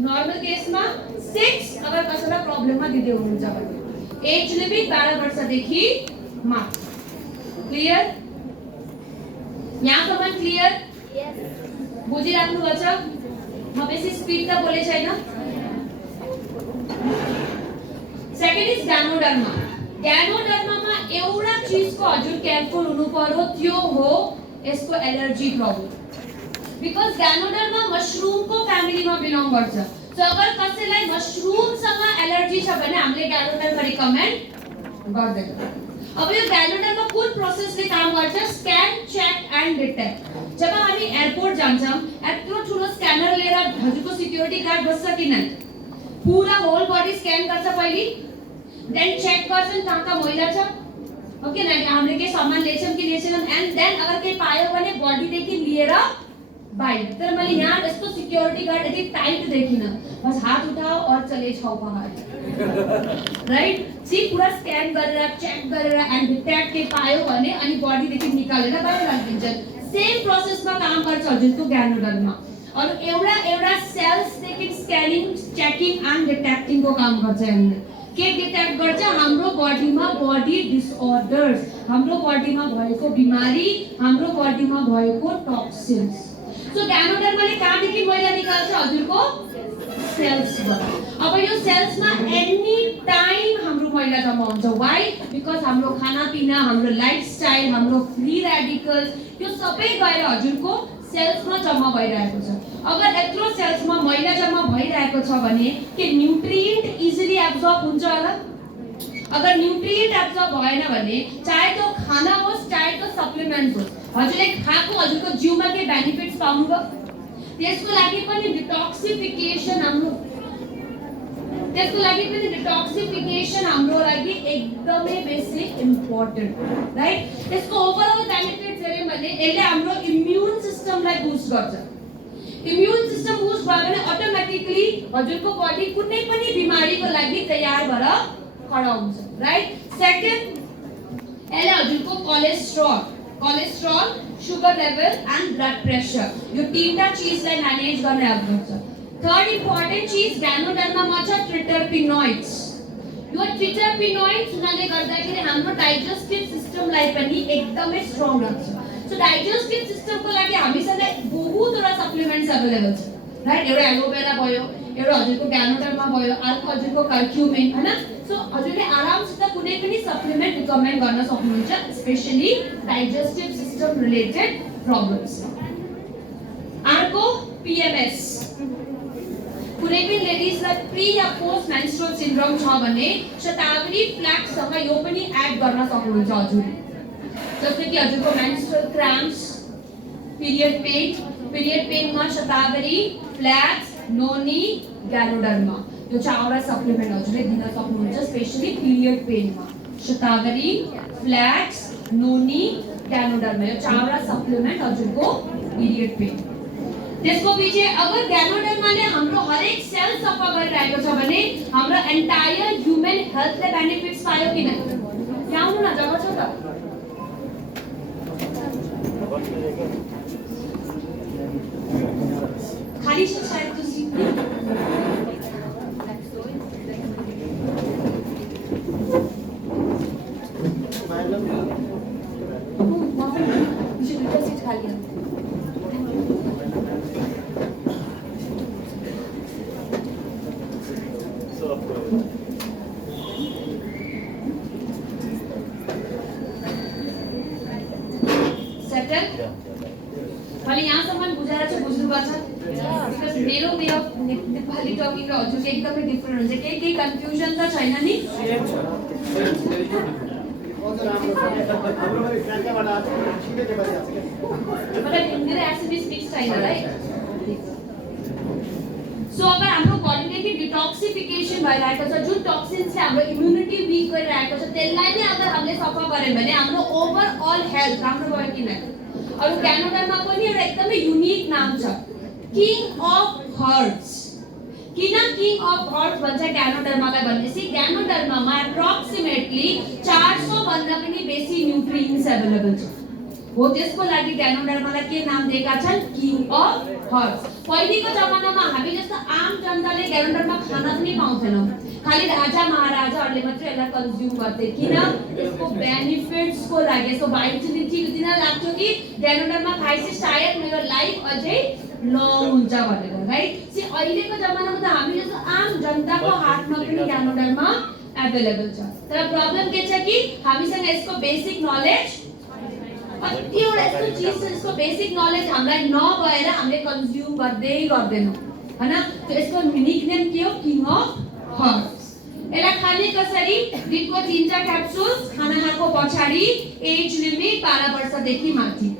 Normal केसमा 6 अगर कसैलाई प्रब्लममा दिदै हुनुहुन्छ भने एज लिमिट 12 वर्षदेखि माथि। क्लियर? यहाँसम्म क्लियर? बुझिराख्नु भएको छ? म बेसी स्पिड त बोले छैन। Second is ग्यानोडर्मा। ग्यानोडर्मामा एउटा चीजको हजुर केयरफुल हुनु पर्यो, त्यो हो यसको एलर्जी प्रब्लम। बिकज ग्यानोडर्मा मशरूमको फ्यामिलीमा बिलोङ गर्छ। सो अगर कसैलाई मशरूमसँग एलर्जी छ भने हामीले ग्यानोडर्मा रिकमेन्ड गर्दैन। अब यो ग्यानोडर्मा कुन प्रोसेसले काम गर्छ? Scan, check and detect. जब हामी एयरपोर्ट जान्छौं, यत्रो ठुलो स्क्यानर लिएर हजुरको सिक्युरिटी गार्ड बस्छ कि नै? पूरा होल बडी स्क्यान गर्छ पहिले, देन चेक गर्छन् कहाँ मैला छ, ओके न, हामीले के सामान ल्याछौं कि ल्याछौँ, एन्ड देन अगर के पायो भने बडीदेखि लिएर बाइक। तर मैले यहाँ यस्तो सिक्युरिटी गार्ड यति टाइट देखिन, बस हात उठाओ और चले छाउ पहाड, राइट? सी पूरा स्क्यान गरेर चेक गरेर एन्ड डिटेक्ट के पायो भने अनि बडीदेखि निकालेर बाहिर राखिदिन्छन्। सेम प्रोसेसमा काम गर्छ हजुरको ग्यानोडर्मा। अनि एउटा सेल्सदेखि स्क्यानिङ, चेकिङ एन्ड डिटेक्टिङ को काम गर्छ यसले। के डिटेक्ट गर्छ? हाम्रो बडीमा बडी डिसअर्डर्स, हाम्रो बडीमा भएको बिमारी, हाम्रो बडीमा भएको टक्सिन्स। सो ग्यानोडर्माले कहाँदेखि मैला निकाल्छ? हजुरको सेल्सबाट। अब यो सेल्समा एनी टाइम हाम्रो मैला जम्मा हुन्छ। व्हाई? बिकज हाम्रो खानापिना, हाम्रो लाइफस्टाइल, हाम्रो फ्री रेडिकल्स यो सबै गएर हजुरको सेल्समा जम्मा भइरहेको छ। अगर यत्रो सेल्समा मैला जम्मा भइरहेको छ भने के न्यूट्रिएन्ट इजिली एब्जर्ब हुन्छ होला? अगर न्यूट्रिएन्ट एब्जर्ब भएन भने चाहे त्यो खाना होस् चाहे त्यो सप्लिमेन्ट होस्, हजुरले खाएको हजुरको जिउमा के बेनिफिट्स पाउनुभयो? त्यसको लागि पनि डिटॉक्सिफिकेसन हाम्रो लागि एकदमै बेसी इम्पोर्टेन्ट, राइट? त्यसको ओभरअल बेनिफिट्स हेर्यौं भने यसले हाम्रो इम्युन सिस्टमलाई बुस्ट गर्छ। इम्युन सिस्टम बुस्ट भयो भने अटोमेटिकली हजुरको बडी कुनै पनि बिमारीको लागि तयार भएर खडा हुन्छ, राइट? सेकेन्ड, यसले हजुरको cholesterol, sugar level and blood pressure यो तीनटा चीजलाई म्यानेज गर्न हेल्प गर्छ। थर्ड इम्पोर्टेन्ट चीज ग्यानोडर्मामा छ ट्रिटरपिनोइड्स। यो ट्रिटरपिनोइड्स हुनाले गर्दाखेरि हाम्रो डाइजेस्टिभ सिस्टमलाई पनि एकदमै स्ट्रङ राख्छ। सो डाइजेस्टिभ सिस्टमको लागि हामीसँग बहुतवटा सप्लिमेन्ट्स अवेलेबल छ, राइट? एउटा एलोभेरा भयो, एउटा हजुरको ग्यानोडर्मा भयो, अर्को हजुरको कर्क्युमिन, हैन? सो हजुरले आरामसित कुनै पनि सप्लिमेन्ट रिकमेन्ड गर्न सक्नुहुन्छ, specially digestive system related problems. अर्को PMS। कुनै पनि लेडिजलाई प्री या पोस्ट मेन्स्ट्रुअल सिन्ड्रोम छ भने शतावरी फ्ल्याक्ससँग यो पनि एड गर्न सक्नुहुन्छ हजुरले। जस्तै कि हजुरको मेन्स्ट्रुअल क्राम्प्स, पिरियड पेनमा शतावरी, फ्ल्याक्स, नोनी, ग्यानोडर्मा यो चारवटा सप्लिमेन्ट हजुरले दिन सक्नुहुन्छ, स्पेशली पिरियड पेनमा। शतावरी, फ्ल्याक्स, नोनी, ग्यानोडर्मा यो चारवटा सप्लिमेन्ट हजुरको पिरियड पेन। त्यसको पछि अगर ग्यानोडर्माले हाम्रो हरेक सेल सफा गरिरहेको छ भने हाम्रो एन्टायर ह्युमन हेल्थले बेनिफिट्स पायो कि नै? यहाँ आउनु न, जग्गा छ त? खाली छ सायद त्यो सिट। सीट खाली है। मैले यहाँसम्म बुझाएर चाहिँ बुझ्नुपर्छ, बिकज मेरो वे अफ नेपाली टकिङ र हजुरको एकदमै डिफरेन्ट हुन्छ। केही कन्फ्युजन त छैन नि? मेरो एसिडिस मिक्स छैन, राइट? सो अगर हाम्रो बडीदेखि डिटॉक्सिफिकेसन भइरहेको छ, जुन टक्सिन्सले हाम्रो इम्युनिटी वीक गरिरहेको छ, त्यसलाई नै अगर हामीले सफा गर्यौं भने हाम्रो ओभरअल हेल्थ राम्रो भयो कि नै? अरु ग्यानोडर्मा पनि एउटा एकदमै युनिक नाम छ, किङ अफ हर्ब्स। किन किङ अफ हर्ब्स भन्छ ग्यानोडर्मालाई भनेपछि ग्यानोडर्मामा एप्रोक्सिमेटली 400 भन्दा पनि बेसी न्यूट्रिएन्ट्स अवेलेबल छ। हो त्यसको लागि ग्यानोडर्मालाई के नाम दिएका छन् किङ अफ हर्ब्स पहिलेको जमानामा हामी जस्तो आम जनताले ग्यानोडर्मा खान पनि पाउँथेनौं खाली राजा महाराजाहरूले मात्रै यसलाई कन्ज्युम गर्थे किन यसको बेनिफिट्स को लागि यसको भाइटालिटी दिन लाग्थ्यो कि ग्यानोडर्मा खाएपछि सायद मेरो लाइफ अझै लङ हुन्छ भनेर राइट सी अहिलेको जमानामा त हामी जस्तो आम जनताको हातमा पनि ग्यानोडर्मा अवेलेबल छ तर प्रब्लम के छ कि हामीसँग यसको बेसिक नलेज कतिवटा यस्तो चीज छ जसको बेसिक नलेज हामीलाई नभएर हामीले कन्ज्युम गर्दैनौं हैन त्यो यसको निकनेम के हो किङ अफ हर्ब्स यसलाई खाने कसरी दिनको 3-4 क्याप्सुल्स खाना खाएको पछाडी एज लिमिट 12 वर्षदेखि माथि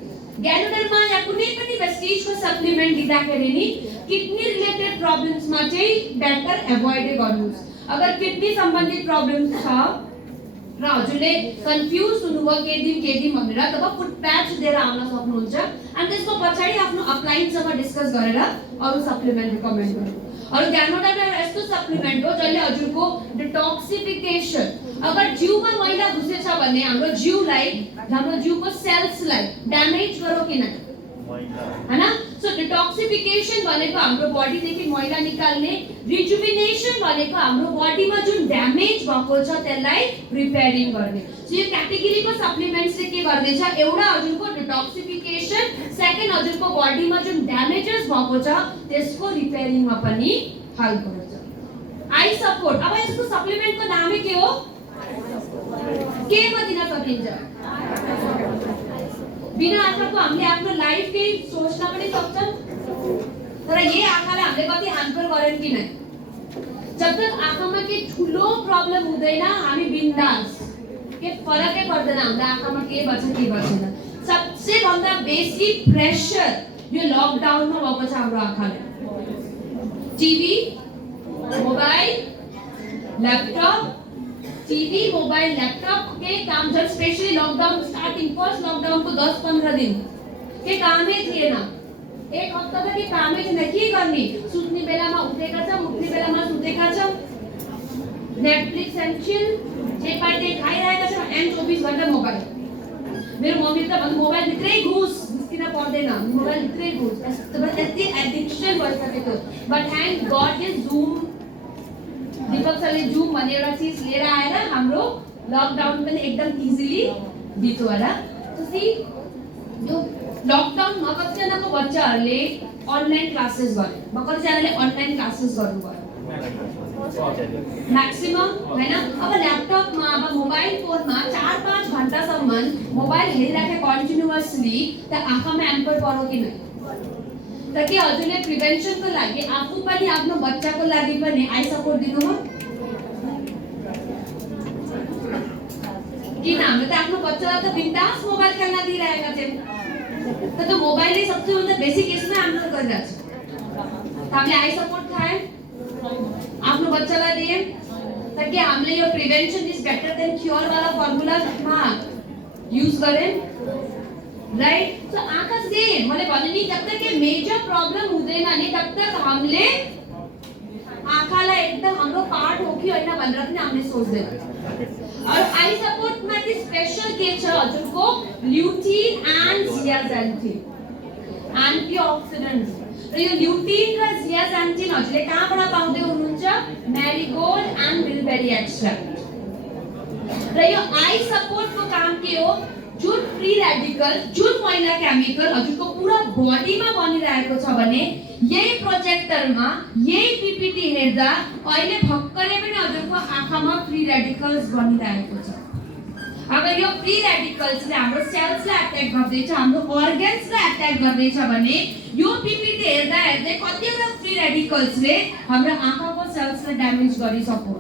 ग्यानोडर्मा या कुनै पनि वेस्टेजको सप्लिमेन्ट दिँदाखेरि नि किडनी रिलेटेड प्रब्लम्समा चाहिँ बेटर एभोइड गर्नुस् अगर किडनी सम्बन्धित प्रब्लम छ र हजुरले कन्फ्युज हुनुभयो के दिन भनेर तब फुड प्याच दिएर आउन सक्नुहुन्छ अनि त्यसको पछाडी आफ्नो अपलाइन्ससँग डिस्कस गरेर अरु सप्लिमेन्ट रिकमेन्ड गर्नु अरु ग्यानोडर्मा एउटा यस्तो सप्लिमेन्ट हो जसले हजुरको डिटॉक्सिफिकेसन अगर जिउमा मैला घुसेछ भने हाम्रो जिउको सेल्सलाई ड्यामेज गरो कि न हैन सो डिटॉक्सिफिकेसन भनेको हाम्रो बडी देखि मैला निकाल्ने रिजुभिनेसन भनेको हाम्रो बडीमा जुन ड्यामेज भएको छ त्यसलाई रिपेयरिङ गर्ने सो यो क्याटेगोरीको सप्लिमेन्ट्सले के गर्दैछ एउटा हजुरको डिटॉक्सिफिकेसन सेकेन्ड हजुरको बडीमा जुन ड्यामेजेस भएको छ त्यसको रिपेयरिङमा पनि हेल्प गर्छ आई सपोर्ट अब यसको सप्लिमेन्टको नामै के हो केमा दिन सकिन्छ बिना आँखाको हामीले आफ्नो लाइफ के सोच्न पनि सक्छौं तर यही आँखाले हामीले कति हार्मफुल गर्यौं कि नै जब तक आँखामा के ठुलो प्रब्लम हुँदैन हामी बिन्दास के फरकै पर्दैन हाम्रो आँखामा के भएन सबसे भन्दा बेसी प्रेशर यो लकडाउनमा भएको छ हाम्रो आँखाले TV mobile laptop TV mobile laptop के काम जब specially lockdown starting first lockdown को 10-15 दिन के कामै थिएन एक हप्ता त के कामै थिएन के गर्ने सुत्ने बेलामा उठेका छौं उठ्ने बेलामा सुतेका छौं नेटफ्लिक्स एन्ड चिल जे पाटे खाइरहेका छौं एन्ड 24 घण्टा मोबाइल मेरो मम्मी त भन्छ मोबाइल भित्रै घुस निस्किन पर्दैन मोबाइल भित्रै घुस यति एडिक्सन भइसकेको but thank God is zoom Deepak सरले जूम भन्ने एउटा चीज लिएर आएर हाम्रो लकडाउन पनि एकदम इजिली बित्यो होला त्यसै यो लकडाउनमा कतिजनाको बच्चाहरूले अनलाइन क्लासेस गरे कतिजनाले अनलाइन क्लासेस गर्नु भयो म्याक्सिमम हैन अब ल्यापटपमा अब मोबाइल फोनमा 4-5 घण्टासम्म मोबाइल हेरिराखे कन्टिन्युअसली त आँखामा एम्पर पर्यो कि नै त के हजुरले प्रिभेन्सनको लागि आफू पनि आफ्नो बच्चाको लागि पनि आई सपोर्ट दिनु हो किन हामीले त आफ्नो बच्चालाई त बिन्दास मोबाइल खेल्न दिइरहेका छौं त मोबाइलले सबसे भन्दा बेसी केसमा हाम्रो गरिरहेछ त हामीले आई सपोर्ट खाए आफ्नो बच्चालाई दिए त के हामीले यो prevention is better than cure वाला फर्मुलामा युज गरे राइट सो आँखा से मैले भने नि जब तक के मेजर प्रब्लम हुँदैन नि तब तक हामीले आँखालाई एकदम हाम्रो पार्ट हो कि हैन भनेर पनि हामीले सोच्दैन और आई सपोर्ट मा के स्पेशल के छ हजुरको ल्युटिन एन्ड जियाजान्थिन एन्टिअक्सिडेन्ट्स र यो ल्युटिन र जियाजान्थिन हजुरले कहाँबाट पाउँदै हुनुहुन्छ मैरीगोल्ड एन्ड बिलबेरी एक्सट्र्याक्ट र यो आई सपोर्ट को काम के हो जुन फ्री रेडिकल जुन मैला केमिकल हजुरको पूरा बडीमा बनिरहेको छ भने यही प्रोजेक्टरमा यही पीपीटी हेर्दा अहिले भक्करै पनि हजुरको आँखामा फ्री रेडिकल्स बनिरहेको छ अगर यो फ्री रेडिकल्सले हाम्रो सेल्सलाई अट्याक गर्दैछ हाम्रो अर्गन्सलाई अट्याक गर्दैछ भने यो पीपीटी हेर्दा कतिवटा फ्री रेडिकल्सले हाम्रो आँखाको सेल्सलाई ड्यामेज गरिसक्यो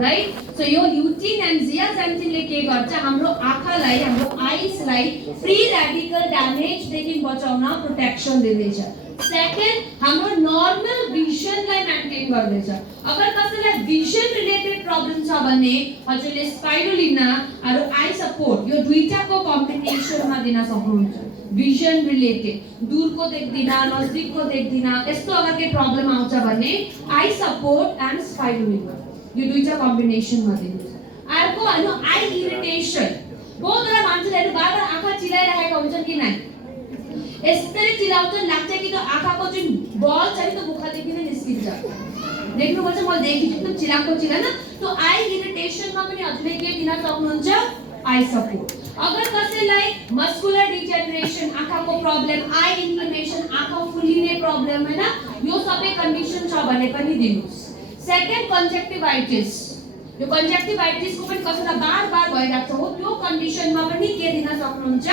राइट सो यो ल्युटिन एन्ड जियाजान्थिनले के गर्छ हाम्रो आँखालाई हाम्रो आइसलाई फ्री रेडिकल ड्यामेज देखि बचाउन प्रोटेक्सन दिँदैछ सेकेन्ड हाम्रो नर्मल भिजनलाई मेन्टेन गर्दैछ अगर कसैलाई भिजन रिलेटेड प्रब्लम छ भने हजुरले स्पाइरुलिना र आई सपोर्ट यो दुईटाको कम्बिनेसनमा दिन सक्नुहुन्छ भिजन रिलेटेड दूरको देख्दिन नजिकको देख्दिन यस्तो अगर के प्रब्लम आउँछ भने आई सपोर्ट एन्ड स्पाइरुलिना यो दुईटा कम्बिनेसनमा दिनुहुन्छ अर्को अनि आई इरिटेसन बहुतवटा मान्छेहरू बारबार आँखा चिलाइरहेका हुन्छन् कि नै यसरी चिलाउँछन् लाग्छ कि त्यो आँखाको जुन बल छ नि त्यो मुखदेखि नै निस्किन्छ देख्नुपर्छ मैले देखिछु एकदम चिलाएको चिलाएन त्यो आई इरिटेसनमा पनि हजुरले के दिन सक्नुहुन्छ आई सपोर्ट अगर कसैलाई मस्कुलर डिजेनरेसन आँखाको प्रब्लम आई इन्फ्लेमेसन आँखा फुल्लिने प्रब्लम हैन यो सबै कन्डिसन छ भने पनि दिनुस् सेकेन्ड कन्जक्टिभाइटिस यो कन्जक्टिभाइटिस को पनि कसैलाई बार-बार भइराख्छ हो त्यो कन्डिसनमा पनि के दिन सक्नुहुन्छ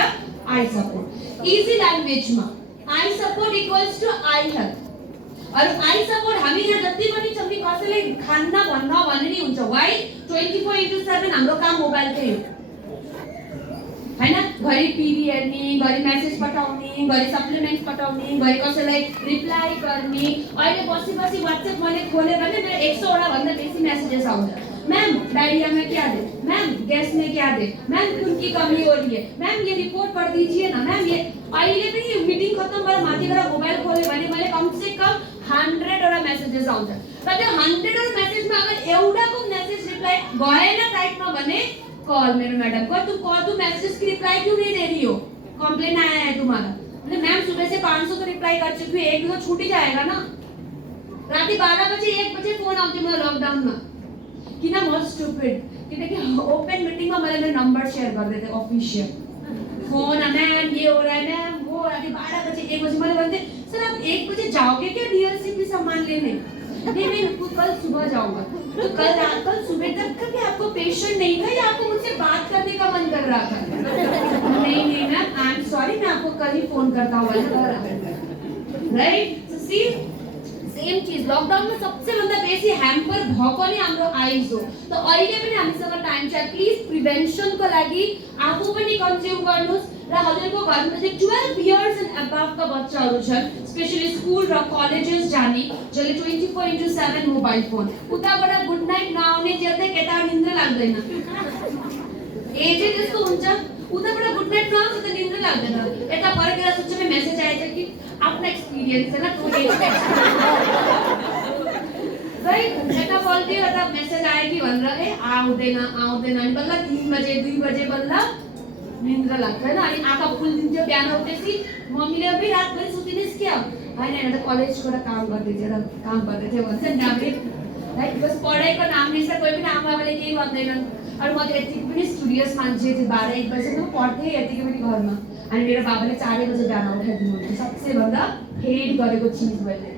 आई सपोर्ट इजी ल्याङ्ग्वेजमा I support equals to I help अरु आई सपोर्ट हामी यहाँ जति पनि छ नि कसैले खान्न भन्न भन्ने नि हुन्छ वाइ 24/7 हाम्रो काम मोबाइलकै हो हैन घरि टिभी हेर्ने घरि मेसेज पठाउने घरि सप्लिमेन्ट्स पठाउने घरि कसैलाई रिप्लाई गर्ने अहिले बसी WhatsApp मैले खोले भने मेरो 100 वटा भन्दा बेसी मेसेजेस आउँछ मैम डायरिया में क्या दे मैम गैस में क्या दे मैम खून की कमी हो रही है मैम ये रिपोर्ट पढ़ दीजिए ना मैम ये अहिले पनि मिटिङ खत्म भएर माथि गएर मोबाइल खोले भने मैले कम से कम 100 वटा मेसेजेस आउँछ र त्यो 100 वटा मेसेजमा अगर एउटाको मेसेज रिप्लाई भएन टाइपमा भने कॉल मेरे मैडम को तू मैसेज की रिप्लाई क्यों नहीं दे रही हो कंप्लेन आया है तुम्हारा मैंने मैम सुबह से 500 तो रिप्लाई कर चुकी हूँ एक तो छूट ही जाएगा ना रात 12 बजे 1 बजे फोन आउँथ्यो मलाई लकडाउन में किन म स्टुपिड किनकि ओपन मीटिंग में मैले नंबर शेयर गर्दै थिए ऑफिशियल फोन मैम ये हो रहा है मैम वो रात 12 बजे 1 बजे मैंने बोलते सर आप 1 बजे जाओगे क्या डीएलसीपी सामान लेने नहीं मैं कल सुबह जाऊंगा तो कल सुबह तक का भी आपको पेशेंट नहीं था या आपको मुझसे बात करने का मन कर रहा था नहीं मैम आई एम सॉरी मैं आपको कल ही फोन करता हूँ राइट सो सी सेम चीज लकडाउन में सबसे भन्दा बेसी ह्याम्पर भएको नि हाम्रो आइज हो त अहिले पनि हामीसँग टाइम छ प्लिज प्रिभेन्सन को लागि आफू पनि कन्ज्युम गर्नुस् र हजुरको घरमा चाहिँ 12 इयर्स एन्ड अबभ का बच्चाहरू छन् स्पेशली स्कुल र कलेजेस जाने जसले 24/7 मोबाइल फोन उताबाट गुड नाइट नआउने जेल्दै केटा निन्द्रा लाग्दैन एज त्यस्तो हुन्छ उताबाट गुड नाइट नआउँछ त निन्द्रा लाग्दैन यता फर्केर सोच्छ मेसेज आएछ कि आफ्नो एक्सपिरियन्स है ना तो राइट यता फर्कियो यता मेसेज आयो कि भनेर ए आउँदैन अनि बल्ल 3 बजे 2 बजे बल्ल निन्द्रा लाग्छ हैन अनि आँखा फुल्दिन्थ्यो बिहान उठेपछि मम्मीले पनि रातभरि सुतिनेस् क्या हैन त कलेजको काम गर्दै थियो भन्छ नि हामीले राइट बस पढाइको नाम लिन्छ कोही पनि आमाबाले केही भन्दैनन् अनि म त यतिकै पनि स्टुडियस मान्छे थियो 12-1 बजेसम्म पढ्थेँ यतिकै पनि घरमा अनि मेरो बाबाले 4 बजे बिहान उठाइदिनुहुन्छ सबसे भन्दा हेट गरेको चिज मैले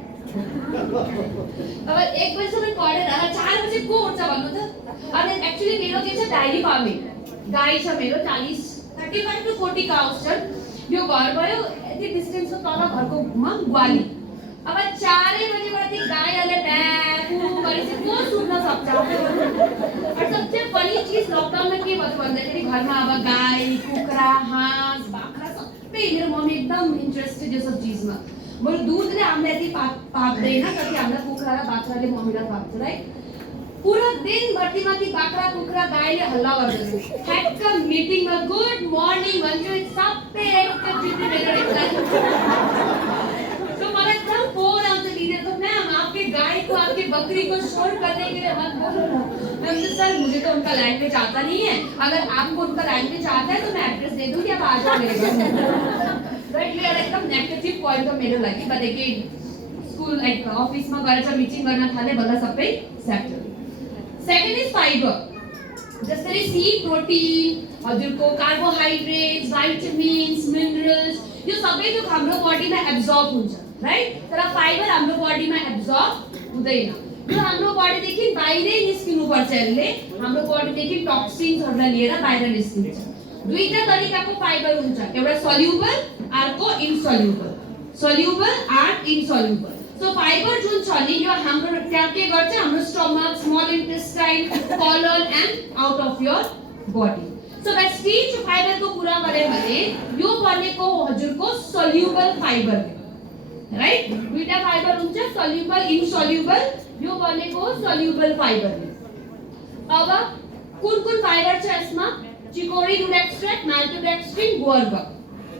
अब 1 बजेसम्म पढेर 4 बजे को उठ्छ भन्नु त अनि एक्चुअली मेरो के छ डायरी फार्मिङ गाई छ मेरो 35 to 40 काउस छन् यो घर भयो यति डिस्टेन्सको तल घरको ग्वाली अब 4 बजेबाट गाईहरुले ब्याकु गरेपछि को सुन्न सक्छ और सबसे बड़ी चीज लकडाउन में के भयो भन्दाखेरि घरमा अब गाई कुखुरा हाँस बाख्रा सबै मेरो मम्मी एकदम इन्ट्रेस्टेड यो सब चीजमा बरु दूधले हामीलाई यति पाप्दैन कति हामीलाई कुखुरा र बाख्राले मम्मीलाई पाप्छ राइट पूरा दिन भर्तीमाथि बाख्रा कुखुरा गाईले हल्ला गर्दै ठ्याक्क मिटिङमा गुड मर्निङ भन्छु सबै एकचोटि जित्ने मेरो एकलाई तो मलाई एकदम फोन आउँछ दिदीको मैम आपके गाय को आपके बकरी को शोर करने के लिए मत बोलो ना मैं तो सर मुझे तो उनका लैंग्वेज आता नहीं है अगर आपको उनका लैंग्वेज आता है तो मैं एड्रेस दे दूंगी आप आ जाओ मेरे घर राइट ये एकदम नेगेटिभ पोइन्ट हो मेरो लागि बट अगेन स्कुल लाइक अफिसमा गएर चाहिँ मिटिङ गर्न थाले बल्ल सबै सेटल सेकेन्ड इज फाइबर जसरी सी प्रोटीन हजुरको कार्बोहाइड्रेट्स भाइटामिन्स मिनरल्स यो सबै जो हाम्रो बडीमा एब्जर्ब हुन्छ राइट तर फाइबर हाम्रो बडीमा एब्जर्ब हुँदैन यो हाम्रो बडीदेखि बाहिरै निस्किनु पर्छ यसले हाम्रो बडीदेखि टक्सिन्सहरुलाई लिएर बाहिर निस्किन्छ दुईटा तरिकाको फाइबर हुन्छ एउटा सल्युबल अर्को insoluble soluble and insoluble so fibre जुन छ नि यो हाम्रो त्यहाँ के गर्छ हाम्रो stomach small intestine colon and out of your body so that stitch fibre को कुरा गरे भने यो बनेको हजुरको सल्युबल फाइबर राइट दुईटा फाइबर हुन्छ सल्युबल इनसल्युबल यो बनेको सल्युबल फाइबर अब कुन फाइबर छ यसमा चिकोरी रूट एक्सट्रैक्ट माल्टोडेक्स्ट्रिन गुआरबा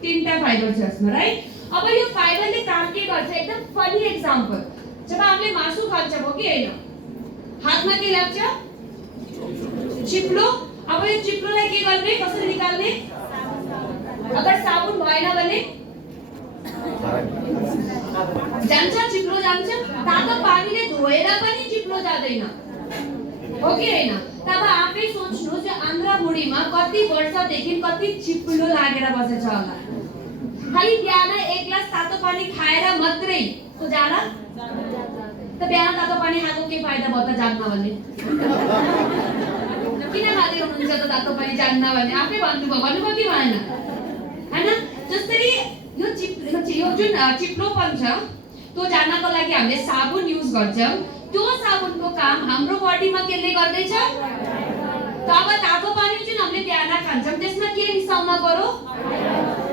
तीनटा फाइबर छ यसमा राइट अब यो फाइबरले काम के गर्छ एकदम फनी एक्जाम्पल जब हामीले मासु खान्छ हो कि हैन हातमा के लाग्छ चिप्लो अब यो चिप्लोलाई के गर्ने कसरी निकाल्ने अगर साबुन भएन भने जान्छ चिप्लो जान्छ तातो पानीले धोएर पनि चिप्लो जाँदैन हो कि हैन तब आफै सोच्नुस् यो आन्द्रा बुढीमा कति वर्षदेखि कति चिप्लो लागेर बसेछ होला खाली बिहान एक ग्लास तातो पानी खाएर मात्रै तो जाला त बिहान तातो पानी खाएको के फाइदा भयो त जान्न भने किन खाँदै हुनुहुन्छ त तातो पानी जान्न भने आफै भन्नुभयो कि भएन हैन जसरी यो जुन चिप्लोपन छ त्यो जानको लागि हामीले साबुन युज गर्छौं त्यो साबुनको काम हाम्रो बडीमा केले गर्दैछ तब तातो पानी जुन हामीले बिहान खान्छौं त्यसमा के मिसाउन पर्यो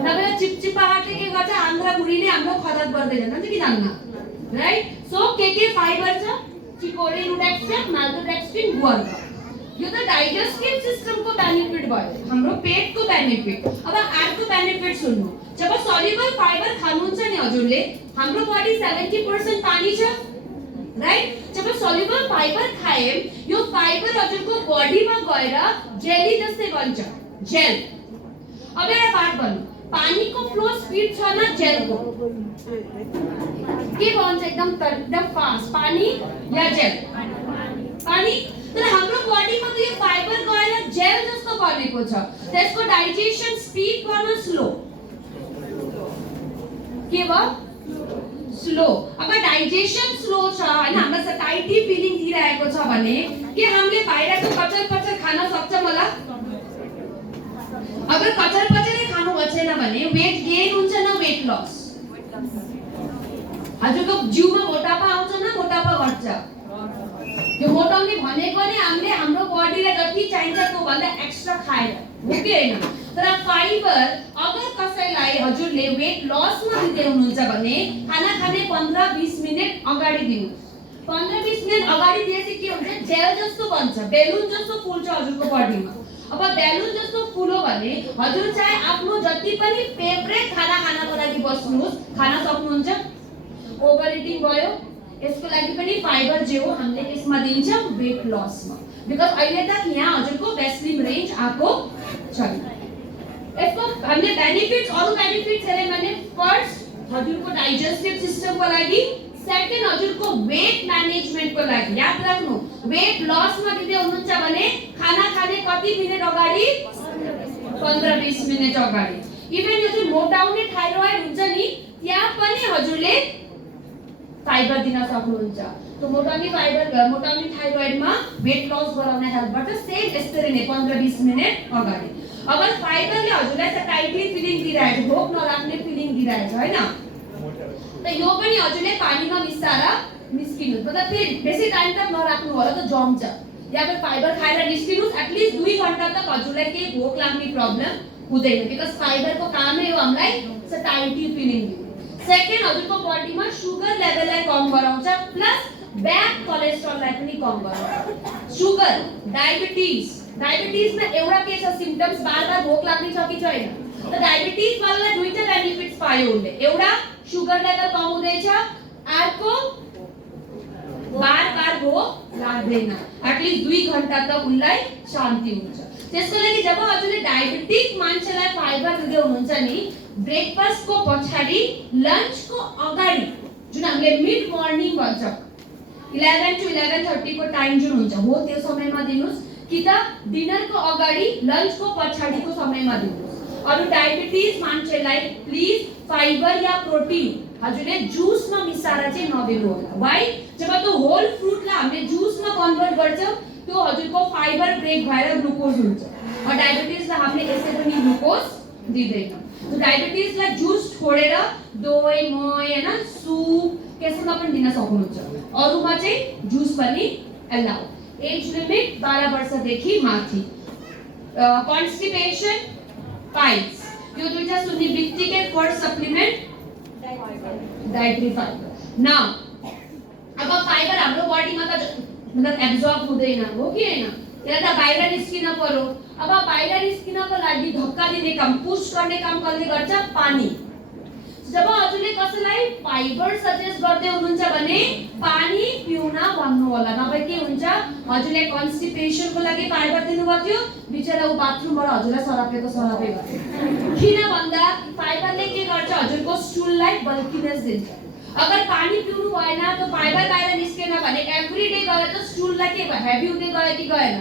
नभए चिपचिपाहटले के गर्छ आन्द्रा बुढीले हाम्रो खराब गर्दै जान्छ कि जान्न राइट सो के फाइबर छ चिकोरी लुडेक्सिन माल्टोडेक्सिन गुआर यो त डाइजेस्टिभ सिस्टमको बेनिफिट भयो हाम्रो पेटको बेनिफिट अब अर्को बेनिफिट सुन्नु जब सल्युबल फाइबर खानुहुन्छ नि हजुरले हाम्रो बडी 70% पानी छ राइट जब सल्युबल फाइबर खाए यो फाइबर हजुरको बडीमा गएर जेली जस्तै बन्छ जेल अब एउटा बात भन्नु पानीको फ्लो स्पिड छ न जेलको के भन्छ एकदम फास्ट पानी या जेल पानी तर हाम्रो बडीमा त यो फाइबर गएर जेल जस्तो बनेको छ त्यसको डाइजेसन स्पिड गर्न स्लो के भयो स्लो अब डाइजेसन स्लो छ हैन हाम्रो सटाइटी फिलिङ दिइरहेको छ भने के हामीले बाहिरको कचर खान सक्छौं होला अगर कचर खानु भएन भने वेट गेन हुन्छ न वेट लस हजुरको जिउमा मोटापा आउँछ न मोटापा घट्छ यो मोटाउने भनेको नि हामीले हाम्रो बडीलाई जति चाहिन्छ त्यो भन्दा एक्स्ट्रा खाएर हो कि हैन तर फाइबर अगर कसैलाई हजुरले वेट लसमा दिदै हुनुहुन्छ भने खाना खाने 15-20 मिनेट अगाडि दिनु 15-20 मिनेट अगाडि दिएपछि के हुन्छ जेल जस्तो बन्छ बेलुन जस्तो फुल्छ हजुरको बडीमा अब बेलुन जस्तो फुल्यो भने हजुर चाहे आफ्नो जति पनि फेभरेट खाना खानको लागि बस्नुस् खान सक्नुहुन्छ ओभर इटिङ भयो यसको लागि पनि फाइबर जे हो हामीले यसमा दिन्छौं वेट लसमा बिकज अहिले तक यहाँ हजुरको बेस्लिम रेन्ज आको छैन यसको हामीले बेनिफिट्स अरु बेनिफिट्स हेर्ने भने फर्स्ट हजुरको डाइजेस्टिभ सिस्टमको लागि सेकेन्ड हजुरको वेट म्यानेजमेन्टको लागि याद राख्नु वेट लसमा दिदै हुनुहुन्छ भने खाना खाने कति मिनेट अगाडि 15-20 मिनेट अगाडि इभन यो जुन मोटाउने थाइरोइड हुन्छ नि त्यहाँ पनि हजुरले फाइबर दिन सक्नुहुन्छ तो मोटाउने थाइरोइडमा वेट लस गराउने हेल्पबाट सेम यसरी नै 15-20 मिनेट अगाडि अगर फाइबरले हजुरलाई सटाइटी फिलिङ दिइरहेछ भोक नलाग्ने फिलिङ दिइरहेछ हैन त यो पनि हजुरले पानीमा मिसाएर निस्किनु मतलब फेरि बेसी टाइम तक नराख्नु होला त जम्छ या फिर फाइबर खाएर निस्किनुस् एटलिस्ट 2 घण्टा तक हजुरलाई के भोक लाग्ने प्रब्लम हुँदैन बिकज फाइबरको कामै हो हामीलाई सटाइटी फिलिङ दिनु सेकेन्ड हजुरको बडीमा सुगर लेभललाई कम गराउँछ प्लस ब्याड कोलेस्ट्रोललाई पनि कम गराउँछ सुगर डायबिटिजमा एउटा के छ सिम्पटम्स बार भोक लाग्ने छ कि छैन त डायबिटिज वालालाई दुईटा बेनिफिट्स पायो उले एउटा सुगर लेभल कम हुँदैछ अर्को बार भोक लाग्दैन एटलिस्ट 2 घण्टा तक उलाई शान्ति हुन्छ त्यसको लागि जब हजुरले डायबिटिक मान्छेलाई फाइबर दिदै हुनुहुन्छ नि ब्रेकफास्ट को पछाडी लन्च को अगाडि जुन हामीले मिड मर्निङ भन्छ 11 to 11:30 को टाइम जुन हुन्छ हो त्यो समयमा दिनुस् कि त डिनर को अगाडि लन्च को पछाडीको समयमा दिनुस् अरु डायबिटिज मान्छेलाई प्लिज फाइबर या प्रोटिन हजुरले जुसमा मिसाएर चाहिँ नदिनु होला व्हाई जब त्यो होल फ्रुटलाई हामीले जुसमा कन्भर्ट गर्छौं त्यो हजुरको फाइबर ब्रेक भएर ग्लुकोज हुन्छ डायबिटिजलाई हामीले यसै पनि ग्लुकोज दिदैन तो डायबिटिजलाई जुस छोडेर दही मही हैन सुप केसमा पनि दिन सक्नुहुन्छ अरुमा चाहिँ जुस पनि अलाउ एज लिमिट 12 वर्षदेखि माथि कन्स्टिपेसन पाइल्स यो दुईटा सुन्ने बित्तिकै first supplement dietary fibre now अब फाइबर हाम्रो बडीमा त मतलब एब्जर्ब हुँदैन हो कि हैन त्यसलाई त बाहिर निस्किन पर्यो अब बाहिर निस्किनको लागि धक्का दिने काम पुश गर्ने काम कसले गर्छ पानी जब हजुरले कसैलाई फाइबर सजेस्ट गर्दै हुनुहुन्छ भने पानी पिउन भन्नु होला, नभए के हुन्छ हजुरले कन्स्टिपेसन को लागि फाइबर दिनुभएको थियो, बिचरा उ बाथरुमबाट हजुरलाई सरापेको सरापै गर्छ। किन भन्दा फाइबरले के गर्छ हजुरको स्टुललाई बल्किनेस दिन्छ। अगर पानी पिउनु भएन त फाइबर बाहिर निस्केन भने एभ्री डे गरे त स्टुललाई के भयो, हेभी हुँदै गयो कि गएन?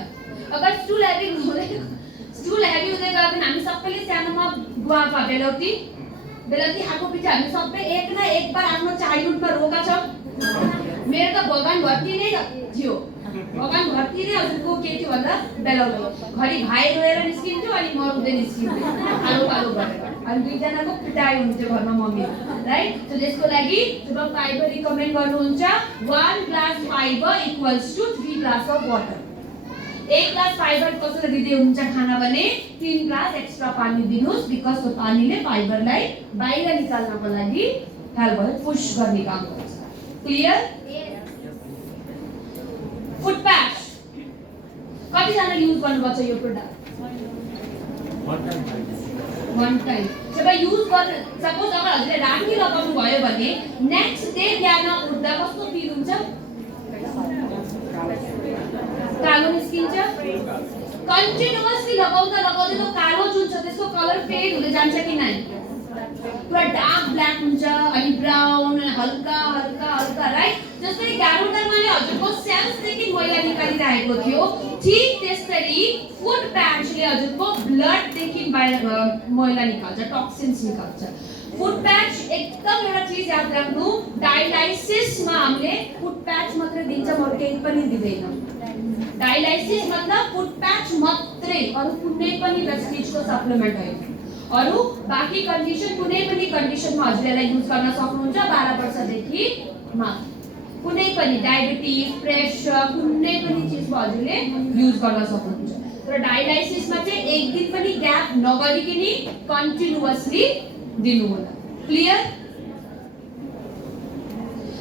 अगर स्टुल हेभी हुँदै गयो भने हामी सबैले सानोमा गुवाफा बेलौती खाएको पछि हामी सबै एक न एक बार आफ्नो चाइल्डहुडमा रोका छौँ। मेरो त भगवान भर्ती नै थियो, भगवान भर्ती नै हजुरको के थियो भन्दा बेलौती घरि भाइ रोएर निस्किन्थ्यो अनि म रुँदै निस्किन्थ्यो आलो पालो गरेर, अनि दुईजनाको पिटाइ हुन्थ्यो घरमा मम्मी, राइट? सो त्यसको लागि जब फाइबर रिकमेन्ड गर्नुहुन्छ 1 glass fibre equals to 3 glass of water. 1 glass fibre कसरी दिँदै हुनुहुन्छ खाना भने 3 ग्लास एक्स्ट्रा पानी दिनुस्, बिकज त्यो पानीले फाइबरलाई बाहिर निकाल्नको लागि हेल्प गर्छ, पुश गर्ने काम गर्छ। क्लियर? फुट प्याच कति जनाले युज गर्नुपर्छ यो प्रोडक्ट? वन टाइम। जब युज गर्ने सपोज अगर हजुरले राति लगाउनु भयो भने नेक्स्ट डे बिहान उठ्दा कस्तो फिल हुन्छ? कालो निस्किन्छ। कन्टिन्युअसली लगाउँदा त्यो कालो जुन छ त्यसको कलर फेड हुँदै जान्छ कि नै? पुरा डार्क ब्ल्याक हुन्छ अनि ब्राउन हल्का हल्का हल्का, राइट? जस्तै ग्यानोडर्माले हजुरको सेल्सदेखि मैला निकालिरहेको थियो, ठीक त्यसरी फुड प्याचले हजुरको ब्लडदेखि बाहिर मैला निकाल्छ, टक्सिन्स निकाल्छ। फुड प्याच एकदम एउटा चीज याद राख्नु, डायलाइसिसमा हामीले फुड प्याच मात्र दिन्छ, अरु केही पनि दिँदैन। डायलाइसिस मतलब फुड प्याच मात्रै, अरु कुनै पनि प्रेस्टिजको सप्लिमेन्ट होइन। अरु बाकी कन्डिसन कुनै पनि कन्डिसनमा हजुरले युज गर्न सक्नुहुन्छ 12 वर्षदेखि माथि। कुनै पनि डायबिटिज, प्रेसर, कुनै पनि चीजमा हजुरले युज गर्न सक्नुहुन्छ। तर डायलाइसिसमा चाहिँ एक दिन पनि ग्याप नगरिकन कन्टिन्युअसली दिनु होला। क्लियर?